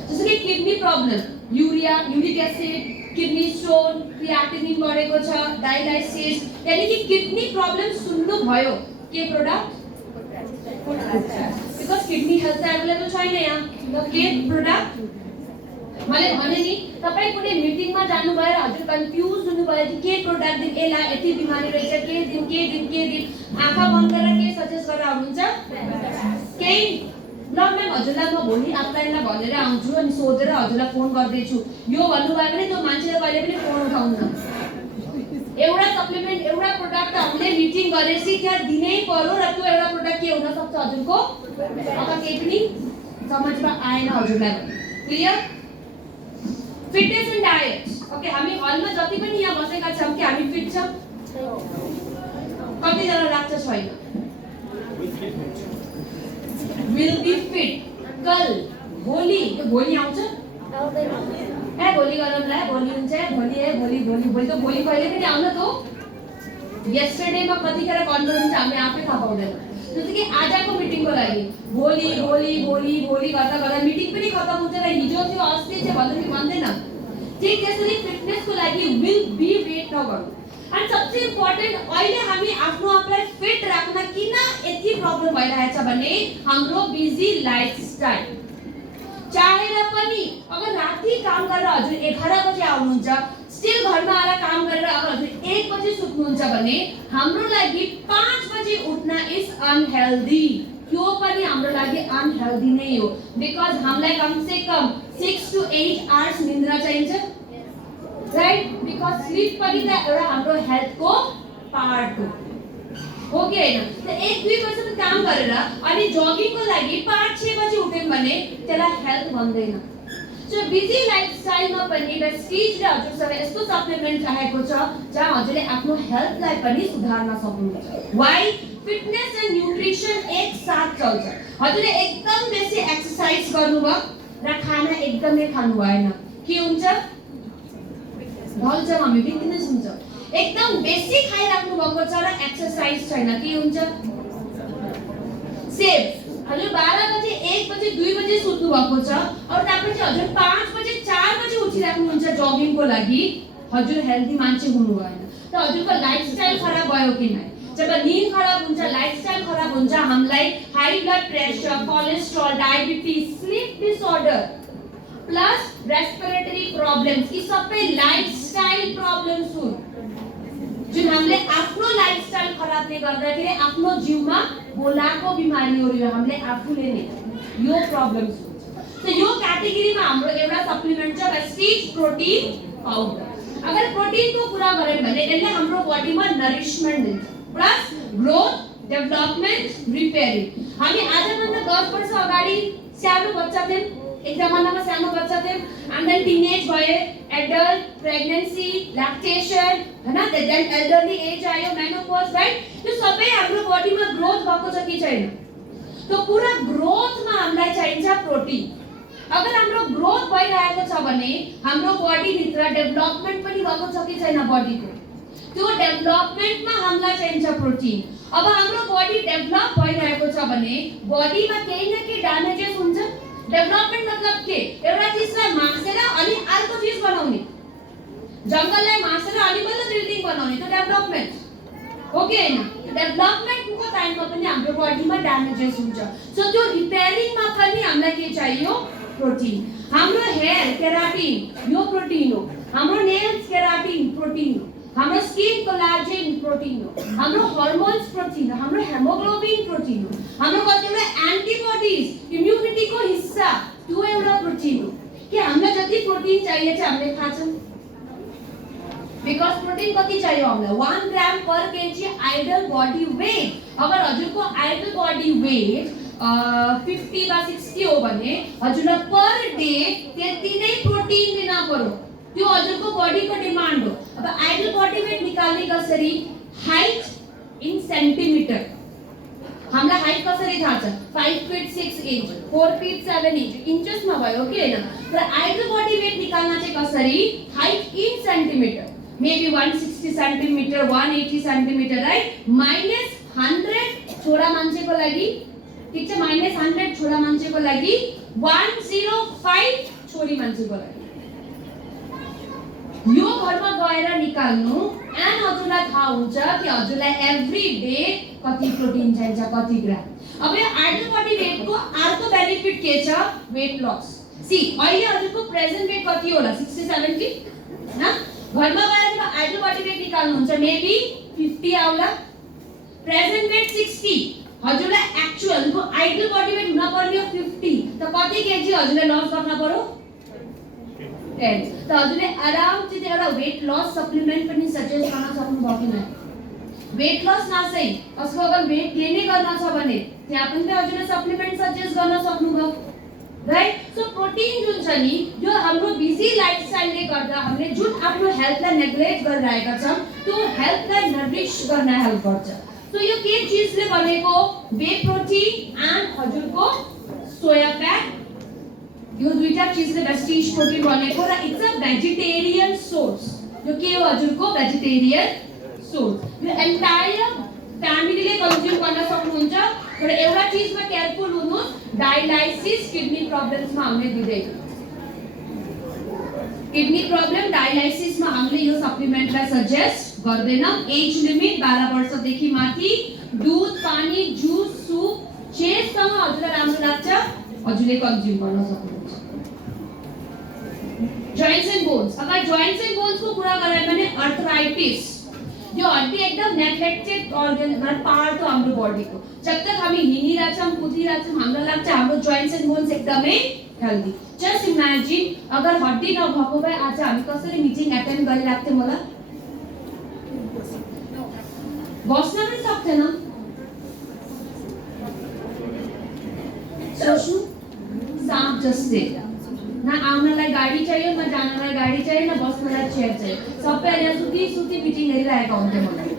जस्तो कि kidney problem, uric acid, kidney stone, creatinine बढेको छ, डायलाइसिस, यानी कि किडनी प्रब्लम सुन्नु भयो के product? Because kidney health available छैन यहाँ, त के प्रोडक्ट? मैले भने नि तपाई कुनै मिटिङमा जानु भएर हजुर कन्फ्युज हुनु भयो कि के प्रोडक्ट दिन, एलाई यति बिमारी रहेछ, के दिन आँखा बन्द गरेर के सजेस्ट गरेर आउनुहुन्छ? केही ल म्याम हजुरलाई म भोलि अपलाइनलाई भनेर आउँछु अनि सोधेर हजुरलाई फोन गर्दैछु यो भन्नुभयो भने त्यो मान्छेले कहिले पनि फोन उठाउँदैन। एउटा सप्लिमेन्ट एउटा प्रोडक्ट हामीले मिटिङ गरेपछि त्यहाँ दिनै पर्यो र त्यो एउटा प्रोडक्ट के हुन सक्छ हजुरको अब केही पनि समझमा आएन हजुरलाई। Clear? Fitness and diet. Okay, हामी हलमा जति पनि यहाँ बसेका छौं कि हामी फिट छौं? कति जना लाग्छ छैन? will be fit कल भोलि आउँछ? भोलि गरौँला, भोलि हुन्छ, भोलि त भोलि कहिले पनि आउन त। यस्टरडेमा कतिखेर कन्फर्म हुन्छ हामी आफै थाहा पाउँदैन। जस्तो कि आजको मिटिङको लागि भोलि गर्दा मिटिङ पनि खतम हुन्छ र हिजो थियो अस्ति थियो भन्दैन। ठीक त्यसरी फिटनेसको लागि विल बी वेट नगर्नु। अनि सबसे इम्पोर्टेन्ट अहिले हामी आफ्नो आफूलाई फिट राख्न किन यति प्रब्लम भइरहेछ भने हाम्रो बिजी लाइफस्टाइल। चाहेर पनि अगर राति काम गरेर हजुर 11 बजे आउनुहुन्छ, स्टिल घरमा आएर काम गरेर अगर हजुर 1 बजे सुत्नुहुन्छ भने हाम्रो लागि 5 बजे उठ्न इज अनहेल्दी। त्यो पनि हाम्रो लागि अनहेल्दी नै हो, बिकज हामीलाई कम से कम 6 to 8 आवर्स निद्रा चाहिन्छ, राइट? बिकज स्लीप पनि त एउटा हाम्रो हेल्थको पार्ट हो कि हैन? त 1-2 वर्ष काम गरेर अनि जगिङको लागि 5-6 बजे उठ्यौं भने त्यसलाई हेल्थ भन्दैन। सो बिजी लाइफस्टाइलमा पनि प्रेस्टिजले हजुरसँग यस्तो सप्लिमेन्ट राखेको छ जहाँ हजुरले आफ्नो हेल्थलाई पनि सुधार्न सक्नुहुन्छ। व्हाई? फिटनेस एन्ड न्यूट्रिसन एक साथ चल्छ। हजुरले एकदम बेसी एक्सरसाइज गर्नुभयो र खाना एकदमै खानु भएन, के हुन्छ? ढल्छ, हामी विकनेस हुन्छ। एकदम बेसी खाइराख्नु भएको छ र एक्सरसाइज छैन, के हुन्छ? सेफ। हजुर 12 बजे 1 बजे 2 बजे सुत्नु भएको छ और त्यसपछि हजुर 5 बजे 4 बजे उठिराख्नुहुन्छ जगिङको लागि, हजुर हेल्दी मान्छे हुनु भएन। त हजुरको लाइफस्टाइल खराब भयो कि नै? जब नींद खराब हुन्छ, लाइफस्टाइल खराब हुन्छ, हामीलाई high blood pressure, cholesterol, diabetes, sleep disorder plus respiratory problems, यी सबै लाइफस्टाइल प्रॉब्लम्स हुन् जुन हामीले आफ्नो लाइफस्टाइल खराबले गर्दाखेरि आफ्नो जीवमा बोलाको बिमारीहरु यो हामीले आफूले नै यो प्रब्लम्स हुन्छ। सो यो क्याटेगोरीमा हाम्रो एउटा सप्लिमेन्ट छ वेस्टिज प्रोटिन पाउडर। अगर प्रोटिन को कुरा गरे भने यसले हाम्रो बडीमा नरिशमेन्ट दिन्छ प्लस ग्रोथ, डेभलपमेन्ट, रिपेयरिङ। हामी आजभन्दा 10 वर्ष अगाडि सानो बच्चा थियौं, एक जमानामा सानो बच्चा थियौं, and then teenage भए, adult, pregnancy, lactation, हैन, then elderly age आयो, menopause, right? यो सबै हाम्रो बडीमा ग्रोथ भएको छ कि छैन? तो पुरा ग्रोथमा हामीलाई चाहिन्छ प्रोटिन। अगर हाम्रो ग्रोथ भइरहेको छ भने हाम्रो बडी भित्र डेभलपमेन्ट पनि भएको छ कि छैन बडीको? त्यो डेभलपमेन्टमा हामीलाई चाहिन्छ प्रोटिन। अब हाम्रो बडी डेभलप भइरहेको छ भने बडीमा केही न केही ड्यामेजेस हुन्छ। डेभलपमेन्ट मतलब के? एउटा चीजलाई मासेर अनि अर्को चीज बनाउने, जंगललाई मासेर अनि बल्ल बिल्डिङ बनाउने, त्यो डेभलपमेन्ट हो कि हैन? डेभलपमेन्टको टाइममा पनि हाम्रो बडीमा ड्यामेजेस हुन्छ। सो त्यो रिपेयरिङमा पनि हामीलाई के चाहियो? प्रोटिन। हाम्रो हेयर केराटिन यो प्रोटिन हो, हाम्रो नेल्स केराटिन प्रोटिन हो, हाम्रो स्किन कोलाजेन प्रोटिन हो, हाम्रो हार्मोन्स प्रोटिन हो, हाम्रो हेमोग्लोबिन प्रोटिन हो, हाम्रो कतिवटा एन्टिबॉडीज इम्युनिटीको हिस्सा त्यो एउटा प्रोटिन हो। के हामीलाई जति प्रोटिन चाहिए छ हामीले खान्छौं? बिकज प्रोटिन कति चाहियो हामीलाई? 1 ग्राम पर केजी आइडल बॉडी वेट। अगर हजुरको आइडल बॉडी वेट 50 वा 60 हो भने हजुरलाई पर डे त्यति नै प्रोटिन दिन पर्यो। त्यो हजुरको बडीको डिमान्ड हो। अब आइडल बॉडी वेट निकाल्ने कसरी? Height in centimetre. हामीलाई हाइट कसरी थाहा छ? 5 फीट 6 इंच, 4 फीट 7 इंच, इंचेसमा भयो कि हैन? तर आइडल बॉडी वेट निकाल्न चाहिँ कसरी? Height in centimetre, maybe 160 centimetre, 180 centimetre, right? -100 छोरा मान्छेको लागि, ठीक छ? -100 छोरा मान्छेको लागि, 105 छोरी मान्छेको लागि। यो घरमा गएर निकाल्नु एन्ड हजुरलाई थाहा हुन्छ कि हजुरलाई एभ्री डे कति प्रोटिन चाहिन्छ, कति ग्राम। अब यो आइडल बॉडी वेट को अर्को बेनिफिट के छ? Weight loss. सी अहिले हजुरको प्रेजेन्ट वेट कति होला? 60 70 हैन? घरमा गएर जब आइडल बॉडी वेट निकाल्नुहुन्छ मेबी 50 आउला। प्रेजेन्ट वेट 60, हजुरलाई एक्चुअल को आइडल बॉडी वेट हुन पर्ने 50, त कति केजी हजुरले लस गर्न पर्यो? 10। त हजुरले आरामसित एउटा वेट लस सप्लिमेन्ट पनि सजेस्ट गर्न सक्नुभयो कि नै? वेट लस नसै कसको अगर वेट गेन गर्न छ भने त्यहाँ पनि त हजुरले सप्लिमेन्ट सजेस्ट गर्न सक्नुभयो, राइट? सो प्रोटिन जुन छ नि यो हाम्रो बिजी लाइफस्टाइलले गर्दा हामीले जुन आफ्नो हेल्थलाई नेग्लेक्ट गरिरहेका छौं त्यो हेल्थलाई नरिश गर्न हेल्प गर्छ। सो यो के चीजले बनेको? वे प्रोटिन एन्ड हजुरको सोया फ्याट, यो दुईटा चीजले वेस्टिज प्रोटिन बनेको र इट्स अ भेजिटेरियन सोर्स। यो के हो हजुरको? Vegetarian source. यो एन्टायर फ्यामिलीले कन्ज्युम गर्न सक्नुहुन्छ। तर एउटा चीजमा केयरफुल हुनुहोस्, डायलाइसिस किडनी प्रब्लम्समा हामीले दिँदैन। किडनी प्रब्लम डायलाइसिसमा हामीले यो सप्लिमेन्टलाई सजेस्ट गर्दैनौं। एज लिमिट 12 वर्षदेखि माथि। दूध, पानी, जुस, सुप जेसँग हजुरलाई राम्रो लाग्छ हजुरले कन्ज्युम गर्न सक्नुहुन्छ। जोइन्ट्स एन्ड बोन्स, अगर जोइन्ट्स एन्ड बोन्स को कुरा गरे भने अर्थराइटिस, यो हड्डी एकदम नेग्लेक्टेड अर्गन पार्ट हो हाम्रो बडीको। जब तक हामी हिँडिरहेछौं, कुदिरहेछौं, हाम्रो लाग्छ हाम्रो जोइन्ट्स एन्ड बोन्स एकदमै हेल्दी। जस्ट इमेजिन अगर हड्डी नभएको भए आज हामी कसरी मिटिङ एटेन्ड गरिराख्थ्यौं होला? बस्न पनि सक्थेनौं। सोच्नु, साँप जस्तै न आउनलाई गाडी चाहियो, न जानलाई गाडी चाहियो, न बस्नलाई चेयर चाहियो। सबै यहाँ सुती मिटिङ गरिरहेका हुन्थ्यो मलाई,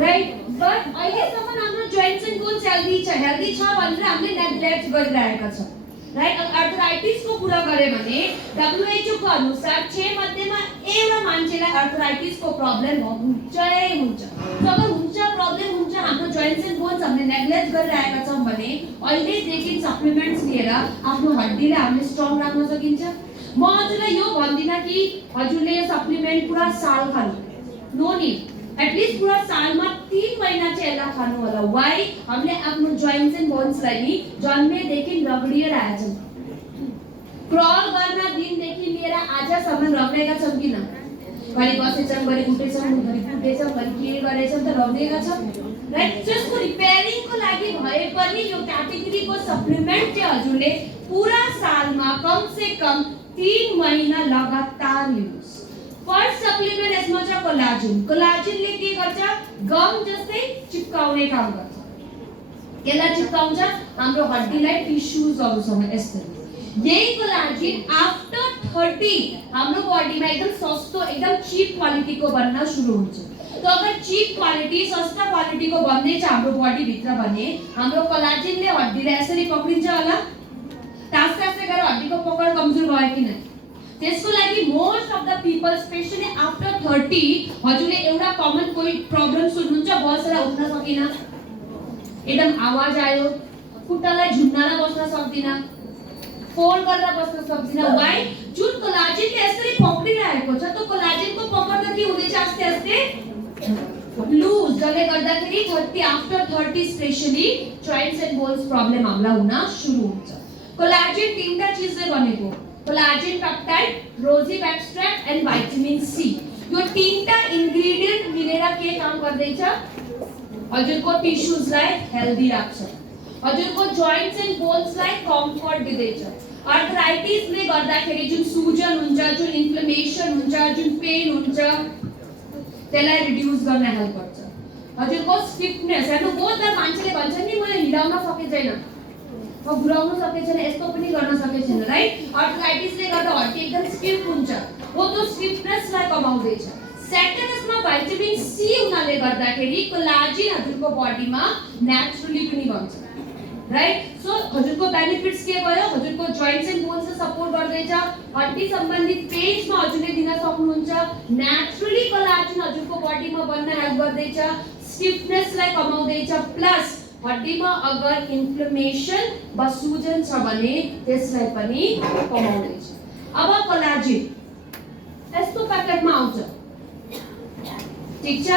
राइट? बट अहिलेसम्म हाम्रो जोइन्ट्स एन्ड बोन्स हेल्दी छ भनेर हामीले नेग्लेक्ट गरिरहेका छौं, राइट? अर्थराइटिस को कुरा गरे भने WHO को अनुसार 6 मध्येमा एउटा मान्छेलाई अर्थराइटिस को प्रब्लम हुन्छै हुन्छ। अगर प्रब्लम हुन्छ हाम्रो जोइन्ट्स एन्ड बोन्स हामीले नेग्लेक्ट गरिरहेका छौं भने अहिलेदेखि सप्लिमेन्ट्स लिएर आफ्नो हड्डीलाई हामीले स्ट्रङ राख्न सकिन्छ। म हजुरलाई यो भन्दिन कि हजुरले यो सप्लिमेन्ट पुरा साल खानु, नो नीड। एटलिस्ट पूरा सालमा 3 महिना चाहिँ यसलाई खानु होला। वाइ हामीले आफ्नो जोइन्ट्स एन्ड बोन्सलाई नि जन्मेदेखि रगडिएर आएछौँ। क्रल गर्न दिनदेखि लिएर आजसम्म रगडेका छौँ किन? घरि बसेछौँ, घरि उठेछौँ, घरि फुटेछौँ, घरि के गरेछौँ त रगडेका छौँ, राइट? जसको रिपेयरिङको लागि भए पनि यो क्याटेगोरीको सप्लिमेन्ट चाहिँ हजुरले पूरा सालमा कम से कम 3 महिना लगातार लिनुहोस्। फर्स्ट सप्लिमेन्ट यसमा छ कोलाजिन। कोलाजिनले के गर्छ? गम जस्तै चिप्काउने काम गर्छ। यसलाई चिप्काउँछ हाम्रो हड्डीलाई टिस्युजहरुसँग यसरी। यही कोलाजिन आफ्टर 30 हाम्रो बडीमा एकदम सस्तो एकदम चीप क्वालिटीको बन्न सुरु हुन्छ। तो अगर चीप क्वालिटी सस्ता क्वालिटीको बन्दै छ हाम्रो बडी भित्र भने हाम्रो कोलाजिनले हड्डीलाई यसरी पक्रिन्छ होला। तास्तास्ता गरेर हड्डीको पकड कमजोर भयो किन? त्यसको लागि most of the people specially after 30 हजुरले एउटा कमन कोही प्रब्लम सुन्नुहुन्छ, बसेर उठ्न सकिन, एकदम आवाज आयो, खुट्टालाई झुन्डाएर बस्न सक्दिन, फोल्ड गरेर बस्न सक्दिन। वाइ? जुन कोलाजिनले यसरी पक्रिरहेको छ त्यो कोलाजिनको पकड त के हुँदैछ आस्ते आस्ते लुज, जसले गर्दाखेरि 30 after 30 specially joints and bones problem हामीलाई हुन सुरु हुन्छ। कोलाजिन तीनटा चीजले बनेको, collagen peptide, rosehip extract and vitamin C. यो तीनटा इन्ग्रेडिएन्ट मिलेर के काम गर्दैछ? हजुरको टिस्युजलाई हेल्दी राख्छ, हजुरको जोइन्ट्स एन्ड बोन्सलाई कम्फर्ट दिदैछ। आर्थराइटिसले गर्दाखेरि जुन सुजन हुन्छ, जुन इन्फ्लेमेसन हुन्छ, जुन पेन हुन्छ त्यसलाई रिड्युस गर्न हेल्प गर्छ। हजुरको स्टिफनेस, हैन बहुत बार मान्छेले भन्छन् नि मैले हिलाउन सके छैन, म घुराउन सके छैन, यस्तो पनि गर्न सके छैन, राइट? आर्थराइटिसले गर्दा हड्डी एकदम स्टिफ हुन्छ, हो त्यो स्टिफनेसलाई कमाउँदैछ। सेकेन्ड यसमा भाइटामिन सी हुनाले गर्दाखेरि कोलाजिन हजुरको बडीमा नेचुरली पनि बन्छ, राइट? सो हजुरको बेनिफिट्स के भयो? हजुरको जोइन्ट्स एन्ड बोन्सले सपोर्ट गर्दैछ, हड्डी सम्बन्धित पेन्समा हजुरले दिन सक्नुहुन्छ, नेचुरली कोलाजिन हजुरको बडीमा बन्न हेल्प गर्दैछ, स्टिफनेसलाई कमाउँदैछ, प्लस हड्डीमा अगर इन्फ्लेमेसन वा सुजन छ भने त्यसलाई पनि कमाउँदैछ। अब कोलाजिन यस्तो प्याकेटमा आउँछ, ठीक छ?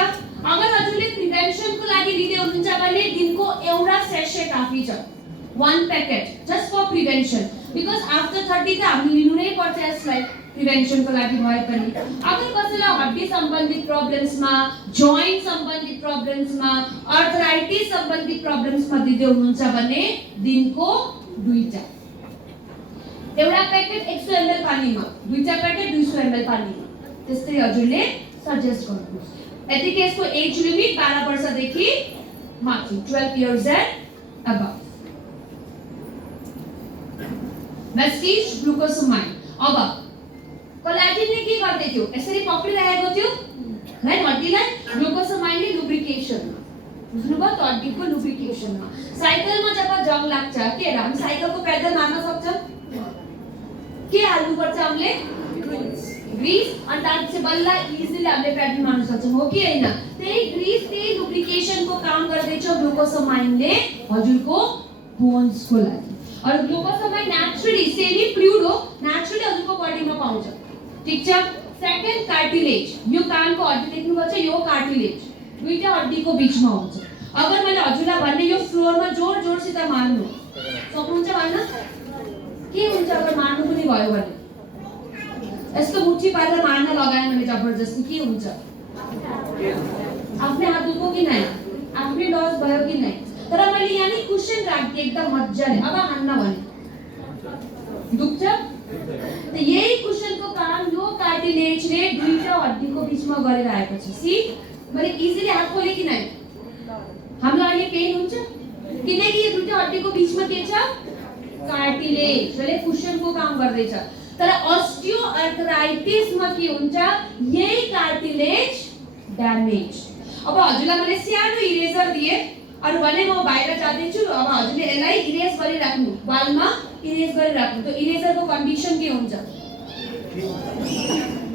अगर हजुरले प्रिभेन्सनको लागि लिँदै हुनुहुन्छ भने दिनको एउटा सेशे काफी छ, 1 packet just for prevention, because after 30 त हामी लिनु नै पर्छ यसलाई प्रिभेन्सनको लागि भए पनि। अगर कसैलाई हड्डी सम्बन्धित प्रब्लम्समा, जोइन्ट सम्बन्धित प्रब्लम्समा, आर्थराइटिस सम्बन्धित प्रब्लम्समा दिँदै हुनुहुन्छ भने दिनको 2टा, एउटा प्याकेट 100 ml पानीमा, 2टा प्याकेट 200 ml पानीमा, त्यस्तै हजुरले सजेस्ट गर्नुहोस्। यतिकै यसको एज लिमिट 12 वर्षदेखि माथि, 12 इयर्स एन्ड अबभ। मेस्टिज ग्लुकोसामाइन। अब कोलाजिनले के गर्दै थियो? यसरी पक्रिरहेको थियो, राइट? हड्डीलाई ग्लुकोसामाइनले लुब्रिकेसन, बुझ्नुभयो त? हड्डीको लुब्रिकेसनमा साइकलमा जब जङ लाग्छ के हामी साइकलको पेडल मार्न सक्छौँ? के हाल्नुपर्छ हामीले? ग्रीस, अनि त्यसपछि बल्ल इजिली हामीले पेडल मार्न सक्छौँ, हो कि हैन? त्यही ग्रीस, त्यही लुब्रिकेसनको काम गर्दैछ ग्लुकोसामाइनले हजुरको बोन्सको लागि। और ग्लुकोसामाइन नेचुरली सेमी फ्लुइड हो, नेचुरली हजुरको बडीमा पाउँछ, ठीक छ? सेकेन्ड कार्टिलेज, यो कानको हड्डी देख्नुभएको छ, यो कार्टिलेज दुईटा हड्डीको बीचमा हुन्छ। अगर मैले हजुरलाई भन्ने यो फ्लोरमा जोर जोरसित मार्नु सक्नुहुन्छ भन्न? के हुन्छ अगर मार्नु पनि भयो भने? यस्तो मुठी पारेर मार्न लगाएँ मैले जबरजस्ती के हुन्छ? आफ्नै हात दुख्यो कि नै? आफ्नै लस भयो कि नै? तर मैले यहाँ नि कुशन राख्दिए एकदम मजाले, अब हान्न भने दुख्छ? त यही कुशनको काम यो कार्टिलेजले दुईटा हड्डीको बीचमा गरेर आएको छ। सी मैले इजिली हात खोले कि नै? हामीलाई अहिले पेन हुन्छ किनकि यो दुईटा हड्डीको बीचमा के छ? कार्टिलेज, जसले कुशनको काम गर्दैछ। तर अस्टियोआर्थराइटिसमा के हुन्छ? यही कार्टिलेज ड्यामेज। अब हजुरलाई मैले सानो इरेजर दिए अनि भने म बाहिर जाँदै छु, अब हजुरले यसलाई इरेज गरिराख्नु, वालमा इरेज गरिराख्नु। त्यो इरेजरको कन्डिसन के हुन्छ?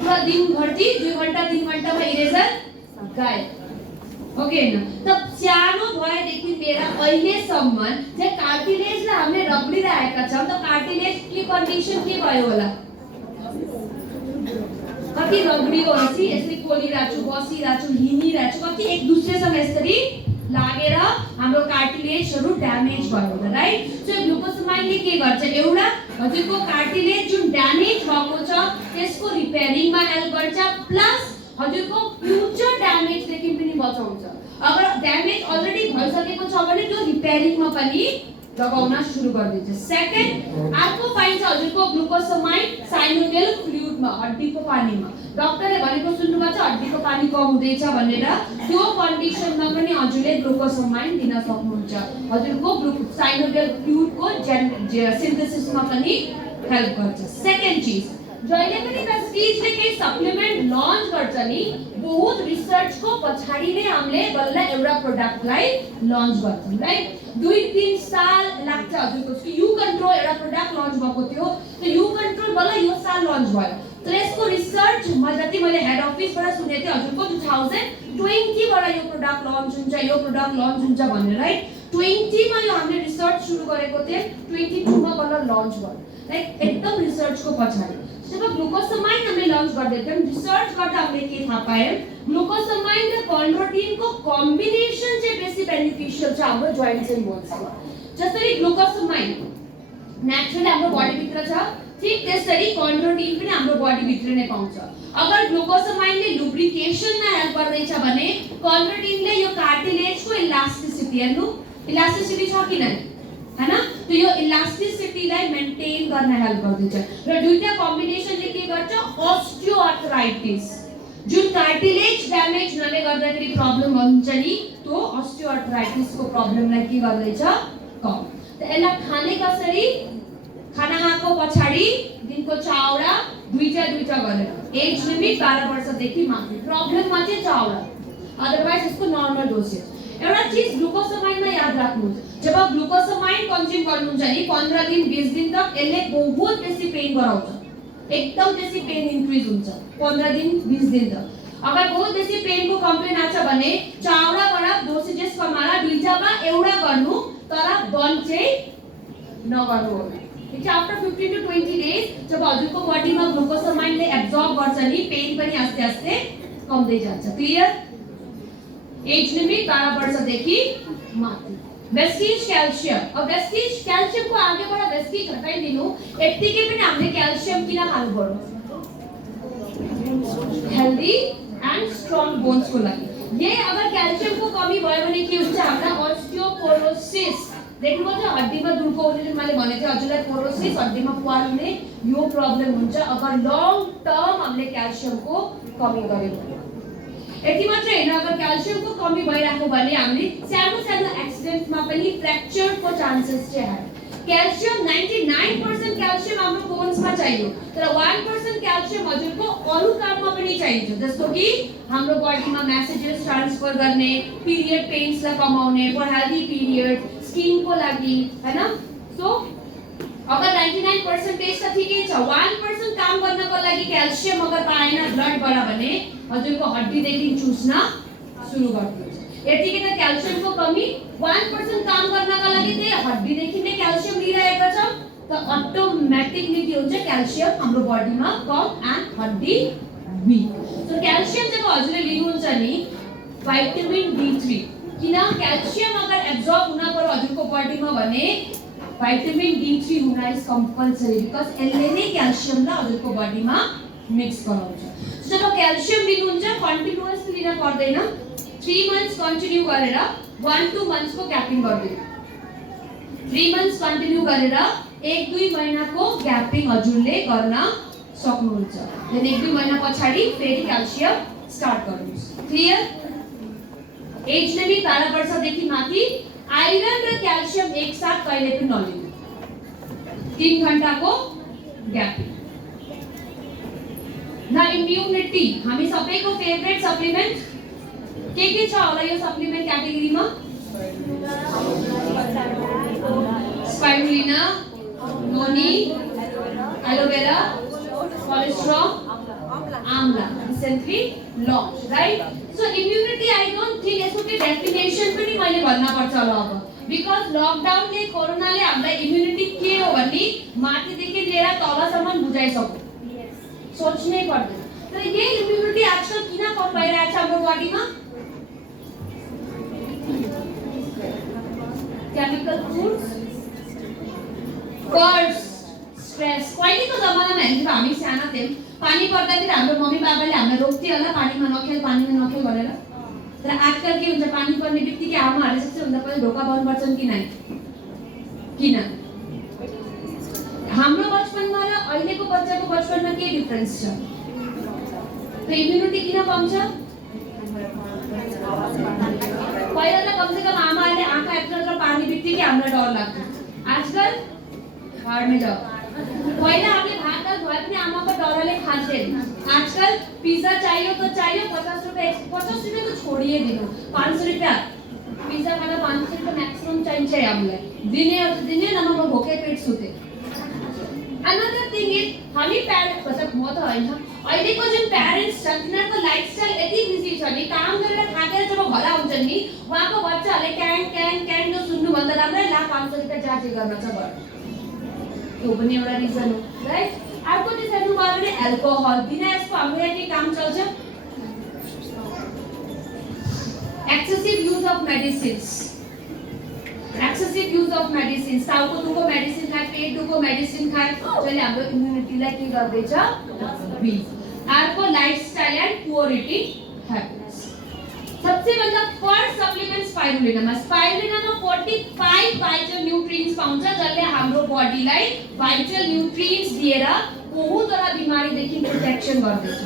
पुरा दिनभरि 2 घण्टा 3 घण्टामा इरेजर गायब, ओके हैन? त सानो भएदेखि लिएर अहिलेसम्म चाहिँ कार्टिलेजलाई हामीले रगडिरहेका छौँ, त कार्टिलेज के कन्डिसन के भयो होला? कति रगडियो हुन्छ यसले खोलिरहेको छु बसिरहेको छु हिँडिरहेको छु कति एक दुसरेसँग यसरी लागेर हाम्रो कार्टिलेजहरु ड्यामेज भयो होला राइट सो ग्लुकोसमाइनले के गर्छ एउटा हजुरको कार्टिलेज जुन ड्यामेज भएको छ त्यसको रिपेयरिङमा हेल्प गर्छ प्लस हजुरको फ्युचर ड्यामेज देखि पनि बचाउँछ अगर ड्यामेज अलरेडी भइसकेको छ भने त्यो रिपेयरिङमा पनि लगाउन सुरु गर्दिन्छ सेकेन्ड अर्को पाइन्छ हजुरको ग्लुकोसमाइन साइनोभियल फ्लुइडमा हड्डीको पानीमा डाक्टरले भनेको सुन्नुभएको छ हड्डीको पानी कम हुँदैछ भनेर त्यो कन्डिसनमा पनि हजुरले ग्लुकोसमाइन दिन सक्नुहुन्छ हजुरको साइनोभियल फ्लुइडको सिन्थेसिसमा पनि हेल्प गर्छ सेकेन्ड चीज जहिले पनि प्रेस्टिजले केही सप्लिमेन्ट लन्च गर्छ नि बहुत रिसर्चको पछाडी नै हामीले बल्ल एउटा प्रोडक्टलाई लन्च गर्छौं राइट 2-3 साल लाग्छ हजुरको यु कन्ट्रोल एउटा प्रोडक्ट लन्च भएको थियो त्यो यु कन्ट्रोल बल्ल यो साल लन्च भयो तर यसको रिसर्च मैले हेड अफिसबाट सुनेको थिएँ हजुरको 2020 बाट यो प्रोडक्ट लन्च हुन्छ भनेर राइट 20 मा यो हामीले रिसर्च सुरु गरेको थिए 22 मा बल्ल लन्च भयो लाइक एकदम रिसर्चको पछाडी जब ग्लुकोसमाइन हामीले लन्च गर्दै थियौं रिसर्च गर्दा हामीले के थाहा पायौं ग्लुकोसमाइन र कन्ड्रोटिनको कम्बिनेसन चाहिँ बेसी बेनिफिशियल छ हाम्रो जोइन्ट्स एन्ड बोन्समा जसरी ग्लुकोसमाइन नेचुरली हाम्रो बडी भित्र छ ठीक त्यसरी कन्ड्रोटिन पनि हाम्रो बडी भित्र नै पाउँछ अगर ग्लुकोसमाइनले लुब्रिकेसनमा हेल्प गर्दैछ भने कन्ड्रोटिनले यो कार्टिलेजको इलास्टिसिटी हेर्नु इलास्टिसिटी छ कि नै हैन तो यो इलास्टिसिटीलाई मेन्टेन गर्न हेल्प गर्दछ र दुईटा कम्बिनेसनले के गर्छ ओस्टियोआर्थराइटिस जुन कार्टिलेज ड्यामेज हुनाले गर्दाखेरि प्रब्लम हुन्छ नि त्यो ओस्टियोआर्थराइटिसको प्रब्लमलाई के गर्दैछ कम त यसलाई खाने कसरी खाना खाएको पछाडी दिनको चाउरा दुईटा गरेर एज लिमिट 12 वर्षदेखि माथि प्रब्लममा चाहिँ चाउरा अदरवाइज यसको नर्मल डोसेज एउटा चीज ग्लुकोसमाइनमा याद राख्नुहोस् जब ग्लुकोसमाइन कन्ज्युम गर्नुहुन्छ नि 15 दिन 20 दिन तक यसले बहुत बेसी पेन गराउँछ एकदम बेसी पेन इन्क्रिज हुन्छ 15 दिन 20 दिन तक अगर बहुत बेसी पेनको कम्प्लेन आछ भने चाउराबाट डोसेजेस कमाएर दुईटामा एउटा गर्नु तर बन्द चाहिँ नगर्नु होला ठीक छ आफ्टर 15 to 20 डेज जब हजुरको बडीमा ग्लुकोसमाइनले एब्जर्ब गर्छ नि पेन पनि आस्ते आस्ते कम्दै जान्छ क्लियर एज लिमिट 12 वर्षदेखि माथि वेस्टिज क्याल्सियम अब वेस्टिज क्याल्सियमको आगेबाट वेस्टिज हटाइदिनु यतिकै पनि हामीले क्याल्सियम किन खानु पर्यो हेल्दी एन्ड स्ट्रङ बोन्सको लागि यही अगर क्याल्सियमको कमी भयो भने के हुन्छ हामीलाई ओस्टियोपोरोसिस देख्नुहुन्छ हड्डीमा दुर्को हुने मैले भनेको थिएँ हजुरलाई पोरोसिस हड्डीमा पुवाल हुने यो प्रब्लम हुन्छ अगर लङ टर्म हामीले क्याल्सियमको कमी गर्यो भने यति मात्र हैन अगर क्याल्सियमको कमी भइराख्यो भने हामीले सानो सानो एक्सिडेन्टमा पनि फ्र्याक्चरको चान्सेस चाहिँ हाई क्याल्सियम 99% क्याल्सियम हाम्रो बोन्समा चाहियो तर 1% क्याल्सियम हजुरको अरु काममा पनि चाहिन्छ जस्तो कि हाम्रो बडीमा मेसेजेस ट्रान्सफर गर्ने पिरियड पेन्सलाई कमाउने फर हेल्दी पिरियड स्किनको लागि हैन सो अगर 99% त ठिकै छ 1% काम गर्नको लागि क्याल्सियम अगर पाएन ब्लडबाट भने हजुरको हड्डीदेखि चुस्न सुरु गर्छ यतिकै त क्याल्सियमको कमी 1% काम गर्नका लागि त्यही हड्डीदेखि नै क्याल्सियम लिइरहेको छ त अटोमेटिकली के हुन्छ क्याल्सियम हाम्रो बडीमा कम एन्ड हड्डी वीक सो क्याल्सियम जब हजुरले लिनुहुन्छ नि भिटामिन D3 किन क्याल्सियम अगर एब्जर्ब हुन पर्यो हजुरको बडीमा भने भिटामिन D3 हुन इज कम्पल्सरी बिकज यसले नै क्याल्सियमलाई हजुरको बडीमा मिक्स गराउँछ जब क्याल्सियम लिनुहुन्छ कन्टिन्युअसली लिन पर्दैन 3 months कन्टिन्यू गरेर 1-2 months को ग्यापिङ गर्दिनु 3 months कन्टिन्यू गरेर 1-2 महिनाको ग्यापिङ हजुरले गर्न सक्नुहुन्छ देन 1-2 महिना पछाडी फेरि क्याल्सियम स्टार्ट गर्नुस् क्लियर एज लिमिट 12 वर्षदेखि माथि आइरन र क्याल्सियम एकसाथ कहिले पनि नलिनु 3 घण्टाको ग्यापिङ न इम्युनिटी हामी सबैको फेभरेट सप्लिमेन्ट के छ होला यो सप्लिमेन्ट क्याटेगोरीमा spirulina noni aloe vera cholesterol amla recently launch right so immunity I don't think यसको के डेफिनेसन पनि मैले भन्न पर्छ होला अब बिकज लकडाउनले कोरोनाले हामीलाई इम्युनिटी के हो भन्ने माथिदेखि लिएर तलसम्म बुझाइसक्यो सोच्नै पर्दैन तर ये इम्युनिटी आजकल किन कम भइरहेछ हाम्रो बडीमा? केमिकल फूड्स, कर्स, स्ट्रेस. पहिलेको जमानामा हामी साना थियौं, पानी पर्दाखेरि हाम्रो मम्मी बाबाले हामीलाई रोक्थ्यो होला पानीमा नखेल भनेर. तर आजकल के हुन्छ, पानी पर्ने बित्तिकै आमाहरूले सबसे भन्दा पहिले ढोका बन्द गर्छन् कि नै? किन? हाम्रो बचपनमा र अहिलेको बच्चाको बचपनमा के डिफरेन्स छ? तो इम्युनिटी किन कम छ? पहिला त कम से कम आमाहरूले आँखा यत्रो पानी बित्तिकै हामीलाई डर लाग्थ्यो. आजकल घरमै जाऊ. पहिला हामीले भात दाल भए पनि आमाको डरले खान्थेन. आजकल पिज्जा चाहियो तो चाहियो, 50 रुपैयाँ तो छोडिए दिनु. 500 रुपैयाँ पिज्जा खाना 500 रुपैयाँ मैक्सिमम चाहिन्छ हामीलाई. दिने नभए भोकै पेट सुते. Another thing is, हामी प्यारेन्ट्स मतलब म त हैन, अहिलेको जुन प्यारेन्ट्स छ तिनीहरुको लाइफस्टाइल यति बिजी छ नि, काम गरेर थाकेर जब घर आउँछन् नि, उहाँको बच्चाहरुले क्याङ जो सुन्नु भन्दा राम्रै ला 500 रुपैयाँ जाति गर्न छ घर. त्यो पनि एउटा रिजन हो, राइट? अर्को चाहिँ हेर्नु भयो भने अल्कोहल. बिना यसको हाम्रो यहाँ के काम चल्छ? Excessive use of medicines. Excessive use of medicines. टाउको दुखो मेडिसिन खाए, पेट दुखो मेडिसिन खाए, जसले हाम्रो इम्युनिटीलाई के गर्दैछ? वीक. अर्को lifestyle and poor eating habits. सबसे भन्दा फर्स्ट सप्लिमेन्ट स्पाइरुलिनामा. स्पाइरुलिनामा 45 भाइटल न्यूट्रिएन्ट्स पाउँछ जसले हाम्रो बडीलाई भाइटल न्यूट्रिएन्ट्स दिएर बहुतवटा बिमारीदेखि प्रोटेक्सन गर्दछ.